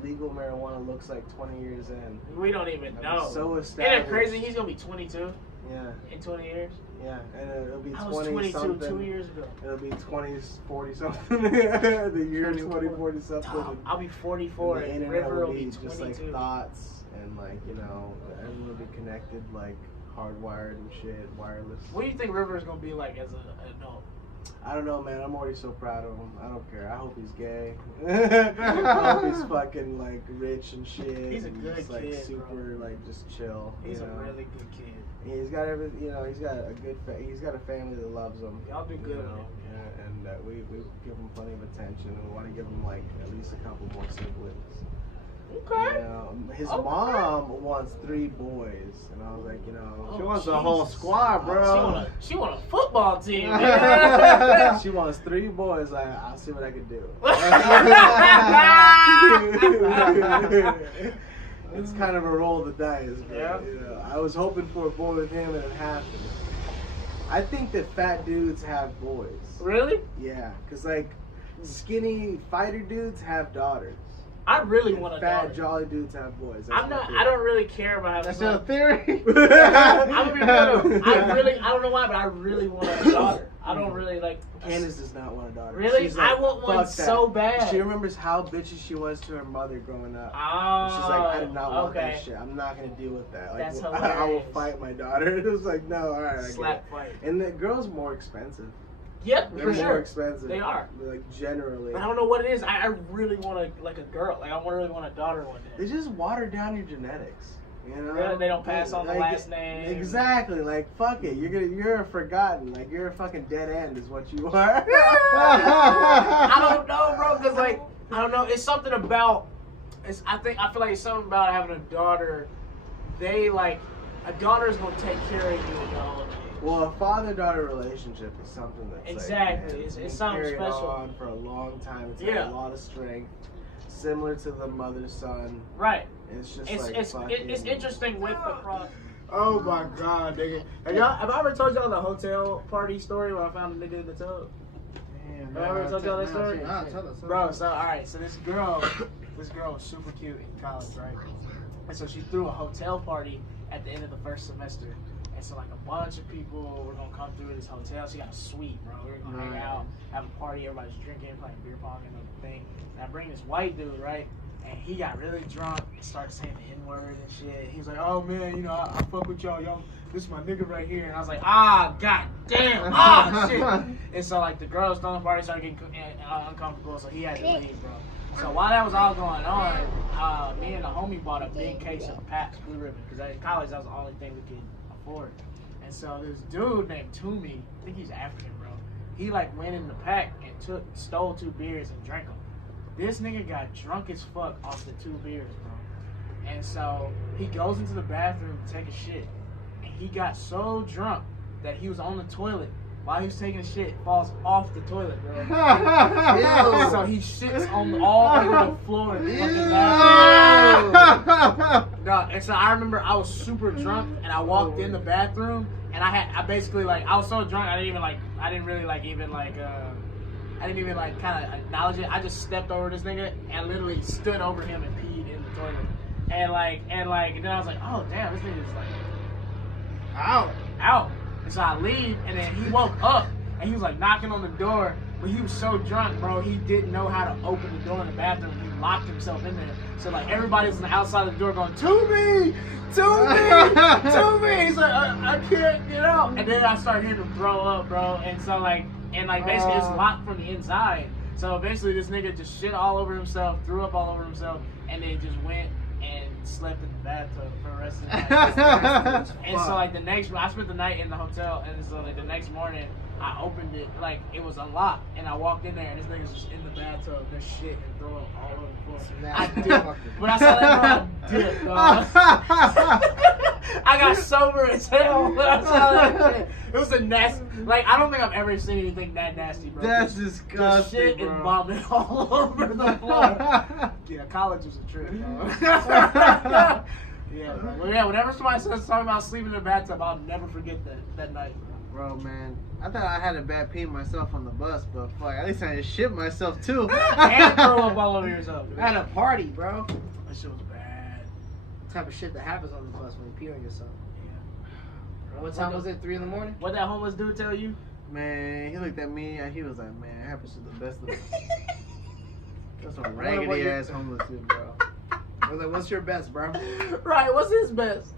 legal marijuana looks like 20 years in? We don't even know. So established. Isn't it crazy? He's gonna be 22. Yeah. In 20 years. Yeah, and it'll be 20 I was 22 something. 2 years ago. It'll be 40 something. The year 2040 something. I'll be 44 and River will be 22. Just like thoughts and like everyone will be connected like hardwired and shit, wireless. What do you think River is gonna be like as an adult? I don't know, man. I'm already so proud of him. I don't care. I hope he's gay. I hope he's fucking like rich and shit. He's a good just, like, kid, super bro. like just chill. He's you a know? really good kid. And he's got every, you know, he's got a good, he's got a family that loves him. Y'all do good with him. And we give him plenty of attention, and we want to give him like at least a couple more siblings. Okay. You know, his mom wants 3 boys, and I was like, you know, She wants a whole squad, bro. She want a football team. she wants 3 boys. I'll see what I can do. It's kind of a roll of the dice, but you know, I was hoping for a boy with him, and it happened. I think that fat dudes have boys. Really? Yeah, because like skinny fighter dudes have daughters. I really want a fat daughter. jolly dudes have boys. I don't really care about having. That's your theory. I'm gonna be real. I don't know why, but I really want a daughter. I don't really like. Candace does not want a daughter. Really? She's like, I want one "Fuck so that." bad. She remembers how bitchy she was to her mother growing up. Oh, She's like, I do not want okay. that shit. I'm not gonna deal with that. Like, That's I will hilarious. fight my daughter. It was like, no, all right, I get Slap it. fight. And the girls more expensive. Yep, They're for more sure. expensive. They are. Like generally. But I don't know what it is. I really want a girl. Like I really want a daughter one day. They just water down your genetics. You know? Yeah, they don't pass on the last name. Exactly. Like fuck it. You're forgotten. Like you're a fucking dead end is what you are. I don't know, bro. Cause like I don't know. It's something about. I feel like it's something about having a daughter. They like a daughter is gonna take care of you in your old age. Well, a father-daughter relationship is something that's exactly. Like, it's something carried special on for a long time. It's had a lot of strength, similar to the mother-son. Right. It's just it's interesting with the cross. Oh my god, nigga. Have I ever told y'all the hotel party story where I found a nigga in the tub? Damn, Have I ever told y'all that story? Nah, tell us. Bro, so alright, so this girl was super cute in college, right? And so she threw a hotel party at the end of the first semester. And so like a bunch of people were gonna come through this hotel. She got a suite, bro. We were gonna hang out, have a party, everybody's drinking, playing beer pong and everything. And I bring this white dude, right? And he got really drunk and started saying the N-word and shit. He was like, oh man, you know, I fuck with y'all. This is my nigga right here. And I was like, god damn, shit. And so like the girls throwing the party started getting uncomfortable, so he had to leave, bro. So while that was all going on, me and the homie bought a big case of Pabst Blue Ribbon, because in college that was the only thing we could afford. And so this dude named Toomey, I think he's African, bro. He like went in the pack and stole 2 beers and drank them. This nigga got drunk as fuck off the 2 beers, bro. And so he goes into the bathroom to take a shit. And he got so drunk that he was on the toilet. While he was taking a shit, falls off the toilet, bro. So he shits on all over the floor in the fucking bathroom. No, and so I remember I was super drunk and I walked in the bathroom and I basically like I was so drunk I didn't even kind of acknowledge it. I just stepped over this nigga and literally stood over him and peed in the toilet. And then I was like, oh damn, this nigga's like out. And so I leave, and then he woke up, and he was like knocking on the door, but he was so drunk, bro, he didn't know how to open the door in the bathroom. He locked himself in there. So like everybody was on the outside of the door going, to me. He's like, I can't get out. And then I started hearing him throw up, bro. And so like basically it's locked from the inside. So basically this nigga just shit all over himself, threw up all over himself, and then just went and slept in the bathtub for the rest of the night. And so like I spent the night in the hotel, and so like the next morning I opened it, like it was unlocked, and I walked in there, and this nigga's just in the bathtub, there's shit and throw up all over the floor. I did, but I saw that bro, I did, dog. I got sober as hell when I saw that shit. It was a nasty, like I don't think I've ever seen anything that nasty, bro. That's disgusting, shit bro. and vomit all over the floor. Yeah, college was a trip, dog. Yeah, bro. Well, yeah, whenever somebody says something about sleeping in the bathtub, I'll never forget that night. Bro, man, I thought I had a bad pee myself on the bus, but fuck, at least I didn't shit myself too. And throw up all over yourself. At a party, bro. That shit was bad. Type of shit that happens on the bus when you pee on yourself. Yeah. What time was it? 3 in the morning? What that homeless dude tell you? Man, he looked at me and he was like, man, it happens to the best of us. That's some raggedy ass homeless dude, bro. I was like, what's your best, bro? Right, what's his best?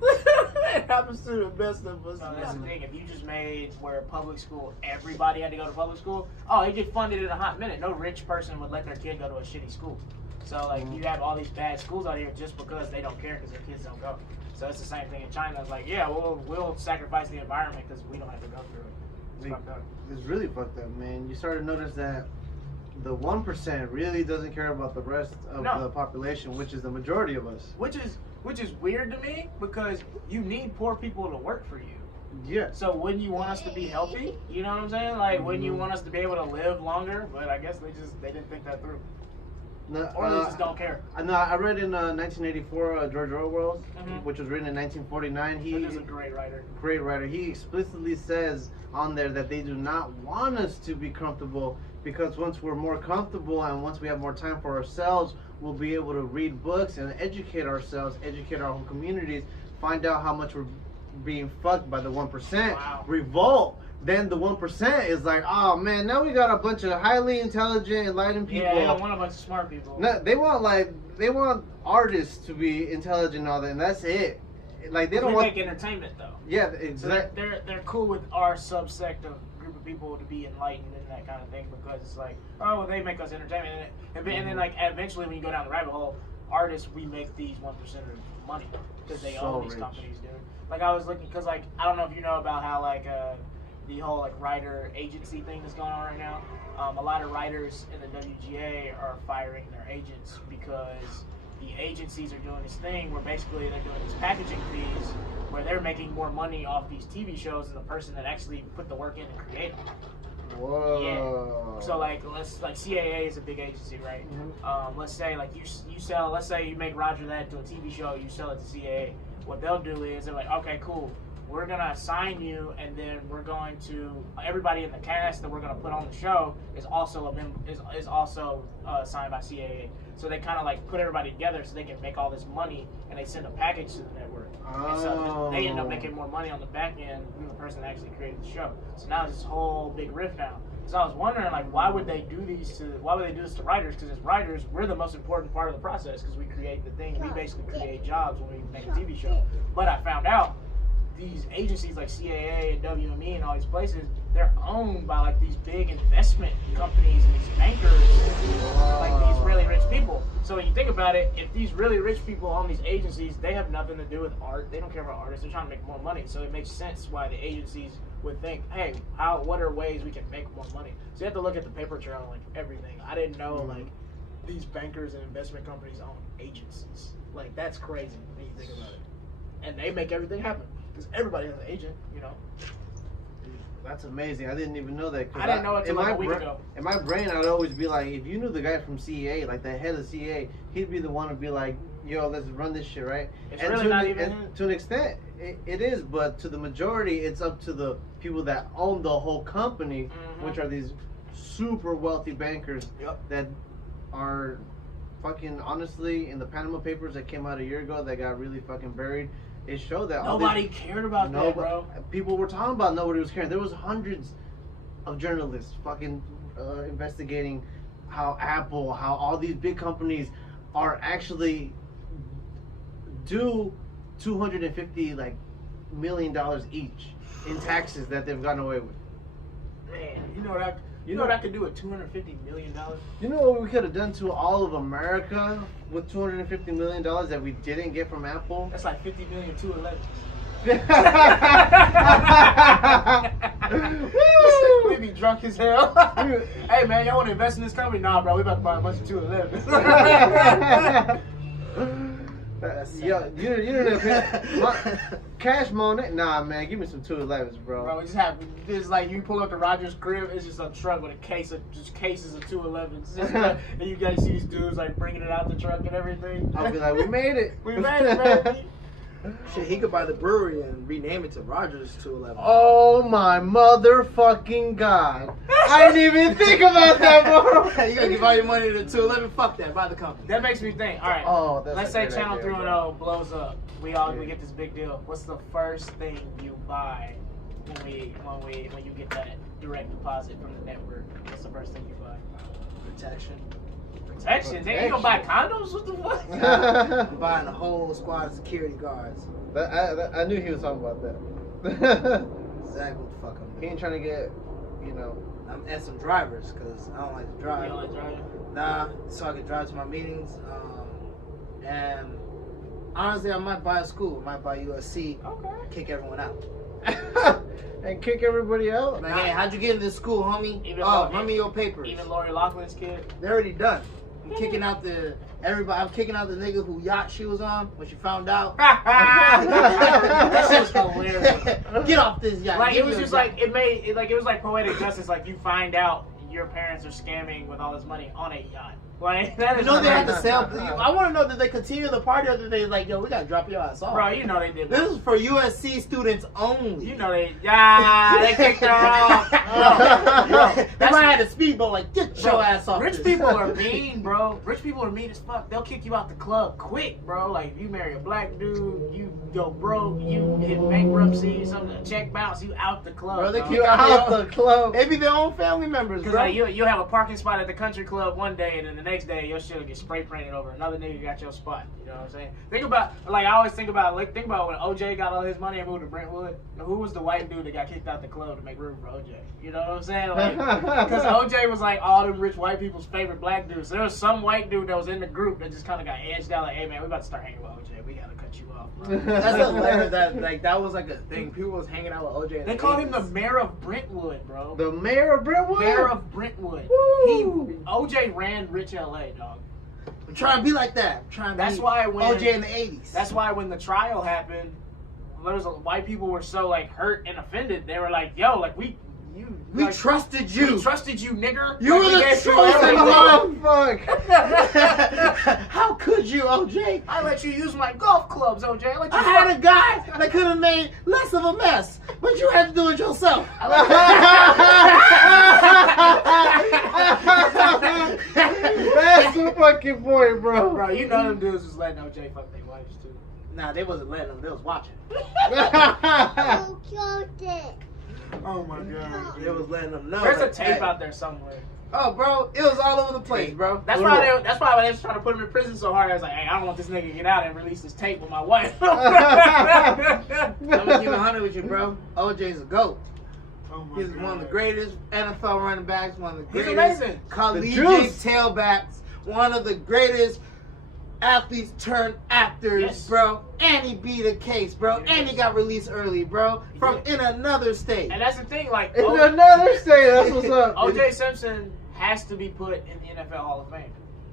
It happens to the best of us. So that's the thing. If you just made where public school, everybody had to go to public school, oh, it get funded in a hot minute. No rich person would let their kid go to a shitty school. So, like, you have all these bad schools out here just because they don't care because their kids don't go. So it's the same thing in China. It's like, yeah, we'll sacrifice the environment because we don't have to go through it. It's fucked up. It's really fucked up, man. You start to notice that the 1% really doesn't care about the rest of the population, which is the majority of us. Which is weird to me because you need poor people to work for you. Yeah. So wouldn't you want us to be healthy? You know what I'm saying? Like, wouldn't you want us to be able to live longer? But I guess they didn't think that through. No, or they just don't care. No, I read in 1984 George Orwell's, which was written in 1949. He's a great writer. Great writer. He explicitly says on there that they do not want us to be comfortable because once we're more comfortable and once we have more time for ourselves, we'll be able to read books and educate ourselves, educate our own communities, find out how much we're being fucked by the 1%. Wow. Revolt. Then the 1% is like, oh man, now we got a bunch of highly intelligent, enlightened people. Yeah, they don't want a bunch of smart people. No, they want artists to be intelligent and all that, and that's it. Like they don't want make entertainment though. Yeah, exactly. So they're cool with our subsect of group of people to be enlightened and that kind of thing because it's like, oh, well, they make us entertainment, and then like eventually when you go down the rabbit hole, artists we make these 1% of money because they own these companies, dude. Like I was looking because like I don't know if you know about how like the whole like writer agency thing that's going on right now. A lot of writers in the WGA are firing their agents because the agencies are doing this thing where basically they're doing these packaging fees where they're making more money off these TV shows than the person that actually put the work in and create them. Whoa. Yeah. So like CAA is a big agency, right? Let's say like you sell. Let's say you make Roger that to a TV show. You sell it to CAA. What they'll do is they're like, okay, cool. We're gonna assign you, and then we're going to everybody in the cast that we're gonna put on the show is also is also signed by CAA. So they kind of like put everybody together so they can make all this money, and they send a package to the network. And so they end up making more money on the back end than the person that actually created the show. So now it's this whole big rift now. So I was wondering, like, why would they do this to writers? Because as writers, we're the most important part of the process because we create the thing. We basically create jobs when we make a TV show. But I found out these agencies like CAA and WME and all these places, they're owned by like these big investment companies and these bankers, like these really rich people. So when you think about it, if these really rich people own these agencies, they have nothing to do with art. They don't care about artists. They're trying to make more money. So it makes sense why the agencies would think, hey, what are ways we can make more money? So you have to look at the paper trail on like everything. I didn't know like these bankers and investment companies own agencies. Like that's crazy when you think about it. And they make everything happen. Because everybody has an agent, you know. That's amazing. I didn't even know that. I didn't know it until like a week ago. In my brain, I'd always be like, if you knew the guy from CEA, like the head of CEA, he'd be the one to be like, yo, let's run this shit, right? It's really not even... To an extent, it is, but to the majority, it's up to the people that own the whole company, which are these super wealthy bankers that are fucking, honestly, in the Panama Papers that came out a year ago that got really fucking buried, it showed that nobody cared about that, bro. People were talking about nobody was caring. There was hundreds of journalists fucking investigating how Apple, how all these big companies are actually due $250 million each in taxes that they've gotten away with. Man, you know what I could do with $250 million? You know what we could have done to all of America with $250 million that we didn't get from Apple? That's like 50 million 211s. We be drunk as hell. Hey man, y'all want to invest in this company? Nah, bro, we about to buy a bunch of 211s. Yo, you didn't pay cash money? Nah, man, give me some 211s, bro. Bro, we just have this like you pull up to Roger's crib, it's just a truck with cases of 211s, and you guys see these dudes like bringing it out the truck and everything. I'll be like, we made it. We made it, baby. Shit, he could buy the brewery and rename it to Rogers 211. Oh my motherfucking god! I didn't even think about that, bro. You gotta give all your money to 211. Fuck that. Buy the company. That makes me think. All right. Oh, let's say Channel 310 blows up. We get this big deal. What's the first thing you buy when you get that direct deposit from the network? What's the first thing you buy? Protection. Protection? They ain't gonna buy condoms? What the fuck? I'm buying a whole squad of security guards. I knew he was talking about that. Exactly what the fuck I'm He doing. ain't trying to get, you know. And some drivers, because I don't like to drive. You don't like driving? Nah, so I can drive to my meetings. And honestly, I might buy a school. I might buy USC. Okay. Kick everyone out. And kick everybody out? Like, hey, how'd you get into this school, homie? Even Run me your papers. Even Lori Loughlin's kid? They're already done. I'm kicking out the nigga who yacht she was on when she found out. That shit was hilarious. Get off this yacht. Like, it Give was me just a like, yacht. it was like poetic justice. Like, you find out your parents are scamming with all this money on a yacht. Like, that is You know they had to crazy. sell. I want to know, did they continue the party or did they like, yo, we gotta drop your ass off? Bro, you know they did. This is for USC students only. You know they kicked her off. Bro, That's why I had a speedboat like, get your ass off. Rich this. people are mean, bro. Rich people are mean as fuck. They'll kick you out the club quick, bro. Like, if you marry a black dude, you go broke, you hit bankruptcy, something, a check bounce, you out the club. Bro, they dog. kick You out the club. Maybe their own family members, Because bro. like, you'll have a parking spot at the country club one day, and then the next day your shit will get spray painted over. Another nigga got your spot. You know what I'm saying? Think about I always think about when OJ got all his money and moved to Brentwood. Who was the white dude that got kicked out the club to make room for OJ? You know what I'm saying? Like, because OJ was like all them rich white people's favorite black dudes. So there was some white dude that was in the group that just kind of got edged out. Like, hey man, we about to start hanging with OJ. We gotta cut you off, bro. That's hilarious. That was like a thing. People was hanging out with OJ. In They the called him the 80s. mayor of Brentwood, bro. The mayor of Brentwood? Mayor of Brentwood. Woo! OJ ran rich LA, dog. I'm trying to be like that. I'm trying to That's be why when OJ in the 80s. That's why when the trial happened, white people were so like hurt and offended. They were like, "Yo, like we trusted you. We trusted you, nigger. You Like, were we the gave you chosen everything. one. Fuck. How could you, OJ? I let you use my golf clubs, OJ. I let you I had a guy that could have made less of a mess, but you had to do it yourself. That's the fucking point, bro. Bro, you know them dudes was letting OJ fuck their wives too. Nah, they wasn't letting them. They was watching. Oh my god. They was letting them know. There's a like, tape hey. out there somewhere. Oh, bro, it was all over the place, bro. That's why they was trying to put him in prison so hard. I was like, hey, I don't want this nigga to get out and release this tape with my wife. I'm gonna keep it 100 with you, bro. OJ's a GOAT. Oh my He's God. one of the greatest NFL running backs, one of the He's greatest amazing. collegiate juice. tailbacks, one of the greatest athletes turned actors, Yes. bro. And he beat a case, bro. Yes. And he got released early, bro, from in another state. And that's the thing, like In another state, that's what's up. OJ Simpson has to be put in the NFL Hall of Fame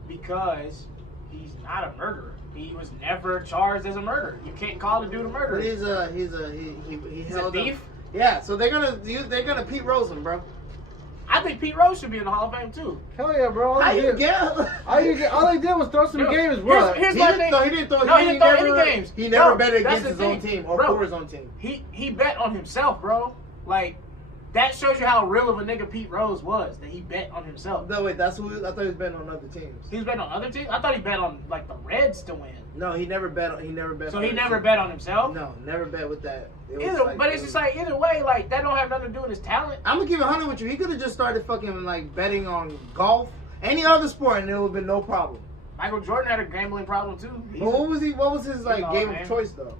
because he's not a murderer. He was never charged as a murderer. You can't call the dude a murderer. But he He's a held thief. up. Yeah, so they're gonna Pete Rose him, bro. I think Pete Rose should be in the Hall of Fame too. Hell yeah, bro. How you get? All they did was throw some Dude, games, bro. here's He my didn't thing. throw. He didn't throw. No, he didn't throw never, any games. He never No, bet that's against the his own thing. team or Bro, for his own team. He bet on himself, bro. Like that shows you how real of a nigga Pete Rose was. That he bet on himself. No, wait, that's who I thought he was betting on other teams. He was betting on other teams. I thought he bet on like the Reds to win. No, he never bet. He never bet. So on he other never teams. bet on himself. No, never bet with that. It was Either, like- but it's just like either way, like that don't have nothing to do with his talent. I'm gonna give it 100 with you. He could have just started fucking like betting on golf, any other sport, and it would have been no problem. Michael Jordan had a gambling problem too. He's But what was he? What was his like Ball, game man. of choice though?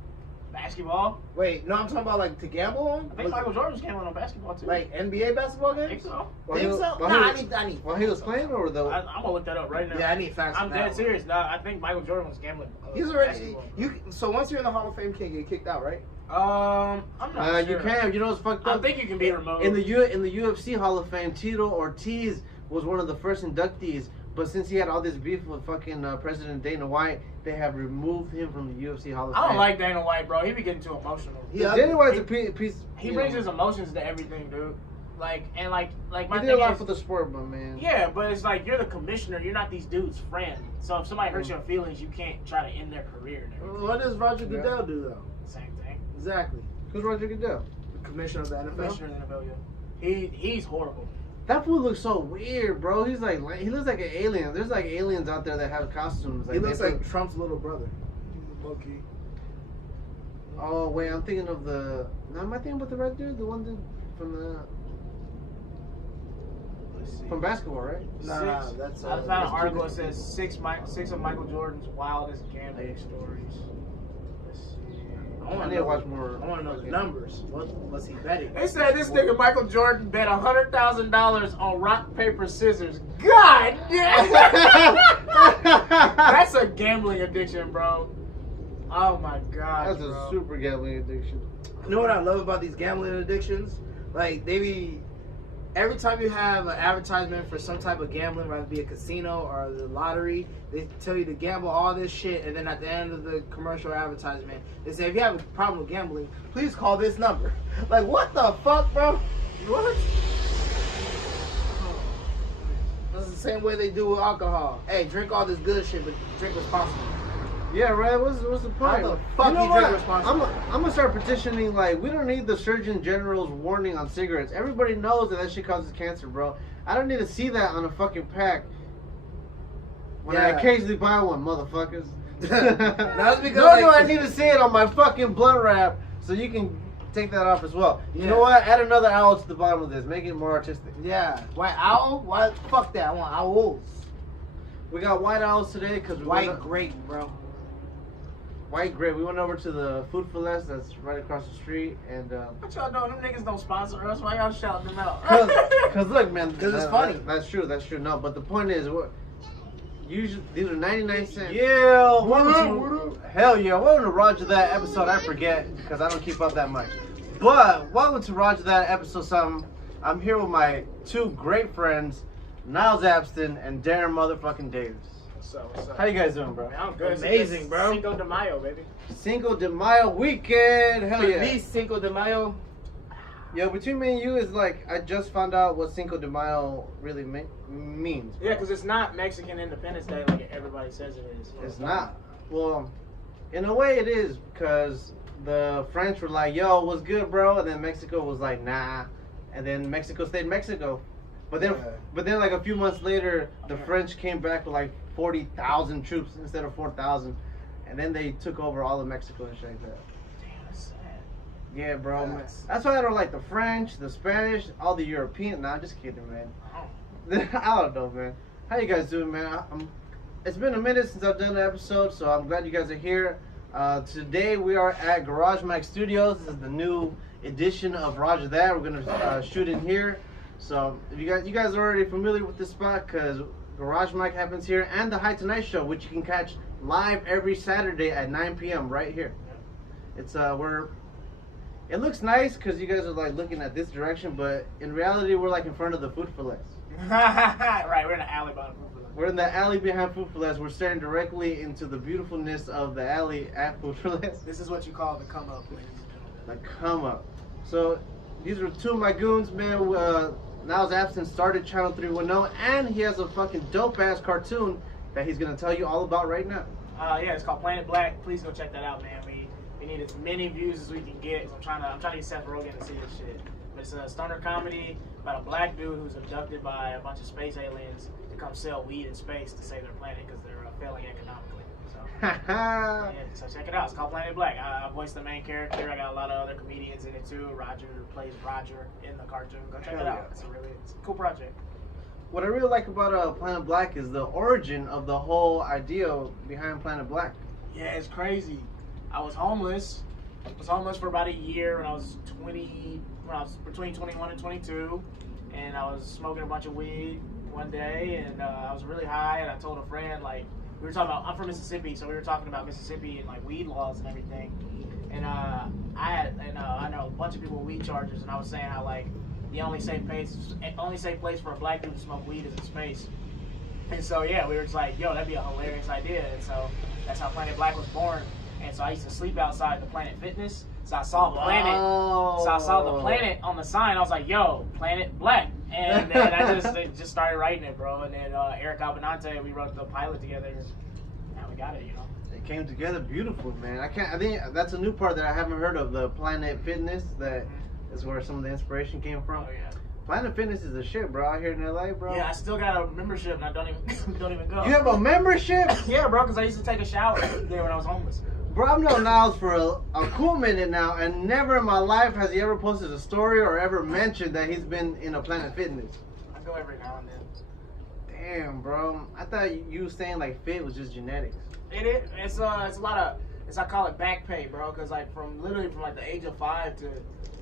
basketball. Wait, no, I'm talking about like to gamble on. I think Michael Jordan was gambling on basketball too. Like NBA basketball I think games. so. Think so? While Nah, he- I need. While he was playing, or the I'm gonna look that up right now. Yeah, I need facts. I'm on that dead one. serious. Nah, I think Michael Jordan was gambling. He's already. basketball. So once you're in the Hall of Fame, you can't get kicked out, right? I'm not sure. you can. You know what's fucked I up? think you can be removed. In the UFC Hall of Fame, Tito Ortiz was one of the first inductees. But since he had all this beef with fucking President Dana White, they have removed him from the UFC Hall of Fame. I don't like Dana White, bro. He be getting too emotional. Yeah, Dana White's a piece. He you brings know, his emotions to everything, dude. Like my He thing did a lot is, for the sport, but man. yeah, but it's like you're the commissioner. You're not these dudes' friend. So if somebody hurts your feelings, you can't try to end their career and everything. What does Roger Goodell do though? Same thing. Exactly. Who's Roger Goodell? The commissioner of the NFL. Commissioner of the NFL, yeah. He's horrible. That fool looks so weird, bro. He looks like an alien. There's like aliens out there that have costumes. He Like, looks they like put- Trump's little brother. Low-key. Oh wait, I'm thinking of the. No, am I thinking about the red dude? The one dude from the. From basketball, right? No, that's. I found an article that says six of Michael Jordan's wildest gambling stories. Let's see. I need to watch more. I want to know the numbers. What was he betting? They said this nigga Michael Jordan bet $100,000 on rock, paper, scissors. God damn! That's a gambling addiction, bro. Oh my god. That's a super gambling addiction. You know what I love about these gambling addictions? Like, they be... Every time you have an advertisement for some type of gambling, whether it be a casino or the lottery, they tell you to gamble all this shit, and then at the end of the commercial advertisement, they say, if you have a problem with gambling, please call this number. Like, what the fuck, bro? What? That's the same way they do with alcohol. Hey, drink all this good shit, but drink responsibly. Yeah, right. What's the point? How the fuck you drink responsibly? I'm gonna start petitioning. Like, we don't need the Surgeon General's warning on cigarettes. Everybody knows that shit causes cancer, bro. I don't need to see that on a fucking pack when I occasionally buy one, motherfuckers. That's because no, I need to see it on my fucking blunt wrap, so you can take that off as well. You know what? Add another owl to the bottom of this. Make it more artistic. Yeah. White owl? Why? Fuck that. I want owls. We got white owls today because white grape, bro. White grape. We went over to the Food for Less that's right across the street, and what y'all doing? Them niggas don't sponsor us. Why y'all shouting them out? Cause look, man, because it's funny. That's true. That's true. No, but the point is, usually these are 99 cents. Yeah, Hell yeah! Welcome to Roger That episode. I forget because I don't keep up that much. But welcome to Roger That episode. Something. I'm here with my two great friends, Niles Abston and Darran motherfucking Davis. What's up? How you guys doing, bro? Man, I'm good. Amazing, bro. Cinco de Mayo, baby. Cinco de Mayo weekend. Hell yeah. Me, Cinco de Mayo. Yo, between me and you is like, I just found out what Cinco de Mayo really means. Yeah, because it's not Mexican Independence Day like everybody says it is. It's not. Well, in a way it is, because the French were like, yo, what's good, bro? And then Mexico was like, nah. And then Mexico stayed Mexico. But then like a few months later, the French came back with like 40,000 troops instead of 4,000. And then they took over all of Mexico and shit like that. Damn, that's sad. Yeah, bro. That's why I don't like the French, the Spanish, all the European. Nah, I'm just kidding, man. I don't know, man. How you guys doing, man? It's been a minute since I've done an episode, so I'm glad you guys are here. Today we are at Garage Mike Studios. This is the new edition of Roger That. We're gonna shoot in here. So if you guys are already familiar with this spot, because Garage Mike happens here, and the High Tonight Show, which you can catch live every Saturday at 9 p.m. right here. It's it looks nice because you guys are like looking at this direction, but in reality we're like in front of the Food for Less. Right, we're in the alley behind Food for Less. We're in the alley behind Food for Less. We're staring directly into the beautifulness of the alley at Food for Less. This is what you call the come up, ladies and gentlemen. The come up. So these are two of my goons, man. Niles Abston started Channel 310, and he has a fucking dope-ass cartoon that he's going to tell you all about right now. Yeah, it's called Planet Blak. Please go check that out, man. We need as many views as we can get. I'm trying to get Seth Rogen to see this shit. But it's a stoner comedy about a black dude who's abducted by a bunch of space aliens to come sell weed in space to save their planet because they're failing economically. So, yeah, so check it out. It's called Planet Blak. I voiced the main character. I got a lot of other comedians in it too. Roger plays Roger in the cartoon. Go check it out. It's a cool project. What I really like about Planet Blak is the origin of the whole idea behind Planet Blak. Yeah, it's crazy. I was homeless. I was homeless for about a year when I was between 21 and 22, and I was smoking a bunch of weed one day, and I was really high, and I told a friend, like, we were talking about, I'm from Mississippi, so we were talking about Mississippi and like weed laws and everything, and I know a bunch of people with weed chargers, and I was saying how like the only safe place for a black dude to smoke weed is in space. And so yeah, we were just like, yo, that'd be a hilarious idea. And so that's how Planet Blak was born. And so I used to sleep outside the Planet Fitness. So I saw the planet. So I saw the planet on the sign. I was like, yo, Planet Blak. And then I just started writing it, bro. And then Eric Albanante, we wrote the pilot together. And now we got it, you know. It came together beautiful, man. I think that's a new part that I haven't heard of, the Planet Fitness. That is where some of the inspiration came from. Oh yeah. Planet Fitness is a shit, bro. Out here in LA, bro. Yeah, I still got a membership, and I don't even go. You have a membership? Yeah, bro, because I used to take a shower there when I was homeless. Bro, I've known Niles for a cool minute now, and never in my life has he ever posted a story or ever mentioned that he's been in a Planet Fitness. I go every now and then. Damn, bro. I thought you were saying like fit was just genetics. It is. It's a lot of. I call it back pay, bro. Cause like from like the age of 5 to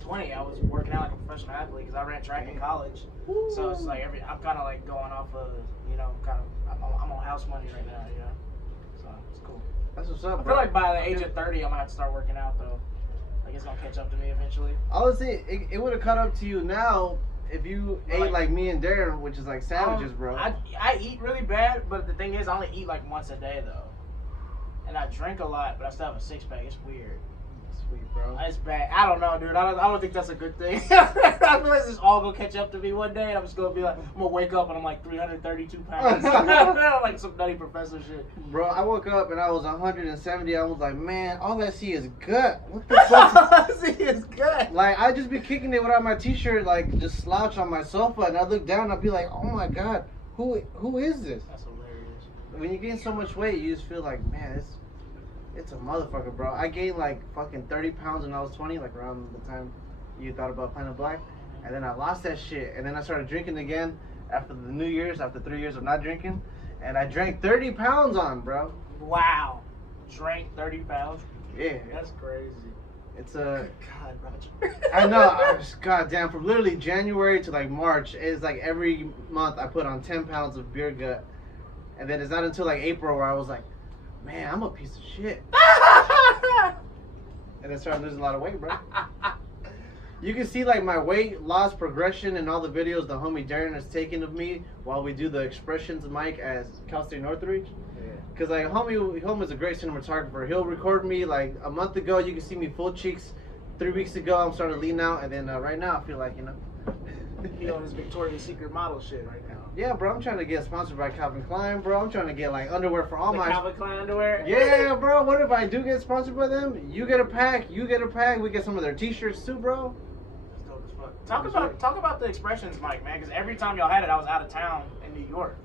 20, I was working out like a professional athlete because I ran track in college. Woo. So it's like I'm kind of like going off of I'm on house money right now, So it's cool. That's what's up, I bro. feel like by the age of 30, I'm gonna have to start working out though. Like it's gonna catch up to me eventually. Honestly, it would have caught up to you now if you ate like me and Darran, which is like savages, bro. I eat really bad, but the thing is, I only eat like once a day though. And I drink a lot, but I still have a 6-pack. It's weird. Sweet, bro. It's bad. I don't know, dude. I don't think that's a good thing. I feel like this all gonna catch up to me one day, and I'm just gonna be like, I'm gonna wake up and I'm like 332 pounds. Like some nutty professor shit. Bro, I woke up and I was 170. I was like, man, all I see is gut. What the fuck? See his gut. Like, I'd just be kicking it without my t-shirt, like, just slouch on my sofa, and I look down and I'd be like, oh my god, who is this? That's hilarious. When you gain so much weight, you just feel like, man, it's a motherfucker, bro. I gained like fucking 30 pounds when I was 20, like around the time you thought about Planet Blak. And then I lost that shit. And then I started drinking again after the New Year's, after 3 years of not drinking. And I drank 30 pounds on, bro. Wow. Drank 30 pounds? Yeah. That's crazy. It's a... God, Roger. I know. Goddamn, from literally January to like March, it's like every month I put on 10 pounds of beer gut. And then it's not until like April where I was like, man, I'm a piece of shit. And then started losing a lot of weight, bro. You can see like my weight loss progression in all the videos the homie Darran has taken of me while we do the expressions mic as Cal State Northridge. Because like homie's a great cinematographer. He'll record me like a month ago. You can see me full cheeks. 3 weeks ago, I'm starting to lean out, and then right now I feel like He on his Victoria's Secret model shit right now. Yeah, bro, I'm trying to get sponsored by Calvin Klein, bro. I'm trying to get like underwear for all my Calvin Klein underwear. Yeah, bro. What if I do get sponsored by them? You get a pack. You get a pack. We get some of their T-shirts too, bro. That's dope as fuck. Talk about the expressions mic, man. Because every time y'all had it, I was out of town in New York.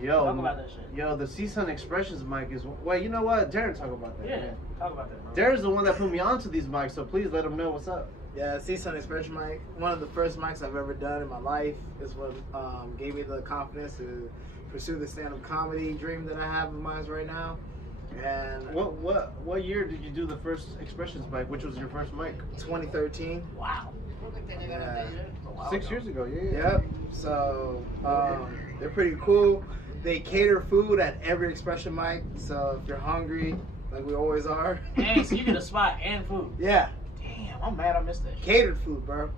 Yo, talk about that shit. Yo, the CSUN expressions mic is. Wait, you know what? Darran, talk about that. Yeah, man. talk about that, bro. Darran's the one that put me onto these mics, so please let him know what's up. Yeah, CSUN expression mic. One of the first mics I've ever done in my life is what gave me the confidence to pursue the stand-up comedy dream that I have of mine right now. And what year did you do the first expressions mic? Which was your first mic? 2013. Wow. Yeah. 6 years ago. Yeah. Yep. So they're pretty cool. They cater food at every expression mic. So if you're hungry, like we always are. Dang, so you get a spot and food. Yeah. Damn, I'm mad I missed that shit. Catered food, bro.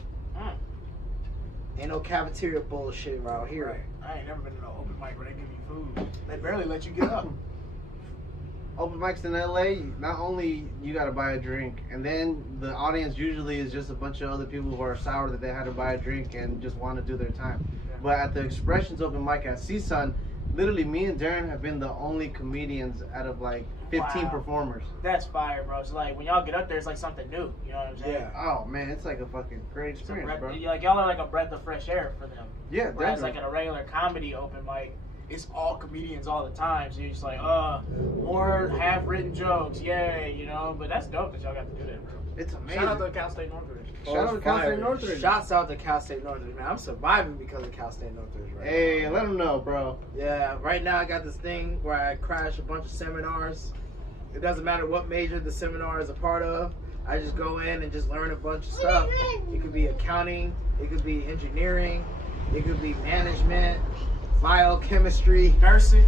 Ain't no cafeteria bullshit around here. Right. I ain't never been to no open mic where they give you food. They barely let you get up. Open mics in LA, not only you gotta buy a drink, and then the audience usually is just a bunch of other people who are sour that they had to buy a drink and just want to do their time. Yeah. But at the Expressions open mic at CSUN, literally me and Darran have been the only comedians out of like 15 performers. That's fire, bro. It's like when y'all get up there, it's like something new. You know what I'm saying? Yeah. Oh man, it's like a fucking great experience, bro. Like y'all are like a breath of fresh air for them. Yeah, whereas definitely. like at a regular comedy open mic, it's all comedians all the time. So you're just like, more half-written jokes, yay, you know. But that's dope that y'all got to do that, bro. It's amazing. Shout out to Cal State Northridge. Shout out to Cal State Northridge. Shouts out to Cal State Northridge, man. I'm surviving because of Cal State Northridge right Hey, now. let them know, bro. Yeah, right now I got this thing where I crash a bunch of seminars. It doesn't matter what major the seminar is a part of. I just go in and just learn a bunch of stuff. It could be accounting. It could be engineering. It could be management, biochemistry, nursing,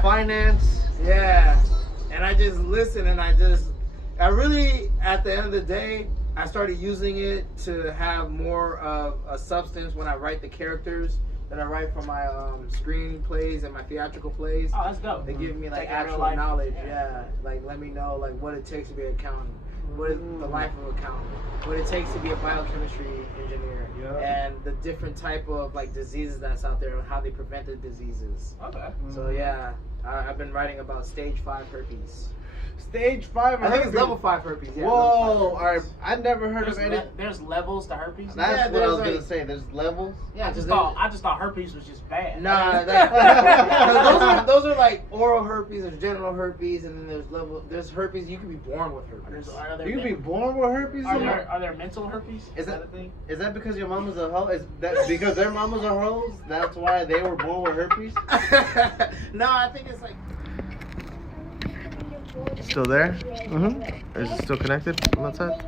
finance. Yeah. And I just listen and I really, at the end of the day, I started using it to have more of a substance when I write the characters that I write for my screenplays and my theatrical plays. Oh, that's dope. They give me like Like actual knowledge, yeah. Like let me know like what it takes to be an accountant, what is the life of an accountant, what it takes to be a biochemistry engineer, and the different type of like diseases that's out there and how they prevent the diseases. Okay. So yeah, I've been writing about stage 5 herpes. Stage 5 I think it's herpes. level 5 herpes. Yeah, Whoa! level 5 Alright, herpes. I never heard of any. There's levels to herpes. That's Yeah, what I was there's gonna like- say. There's levels. Yeah, I just thought herpes was just bad. Nah, those are like oral herpes, there's genital herpes, and then there's herpes. You can be born with herpes. You can be born with herpes? Are there mental herpes? Is that that a thing? Is that because your mama's a hoe? Is that because their mamas are hoes? That's why they were born with herpes? No, I think it's like. Still there? Mm-hmm. Is it still connected on that side?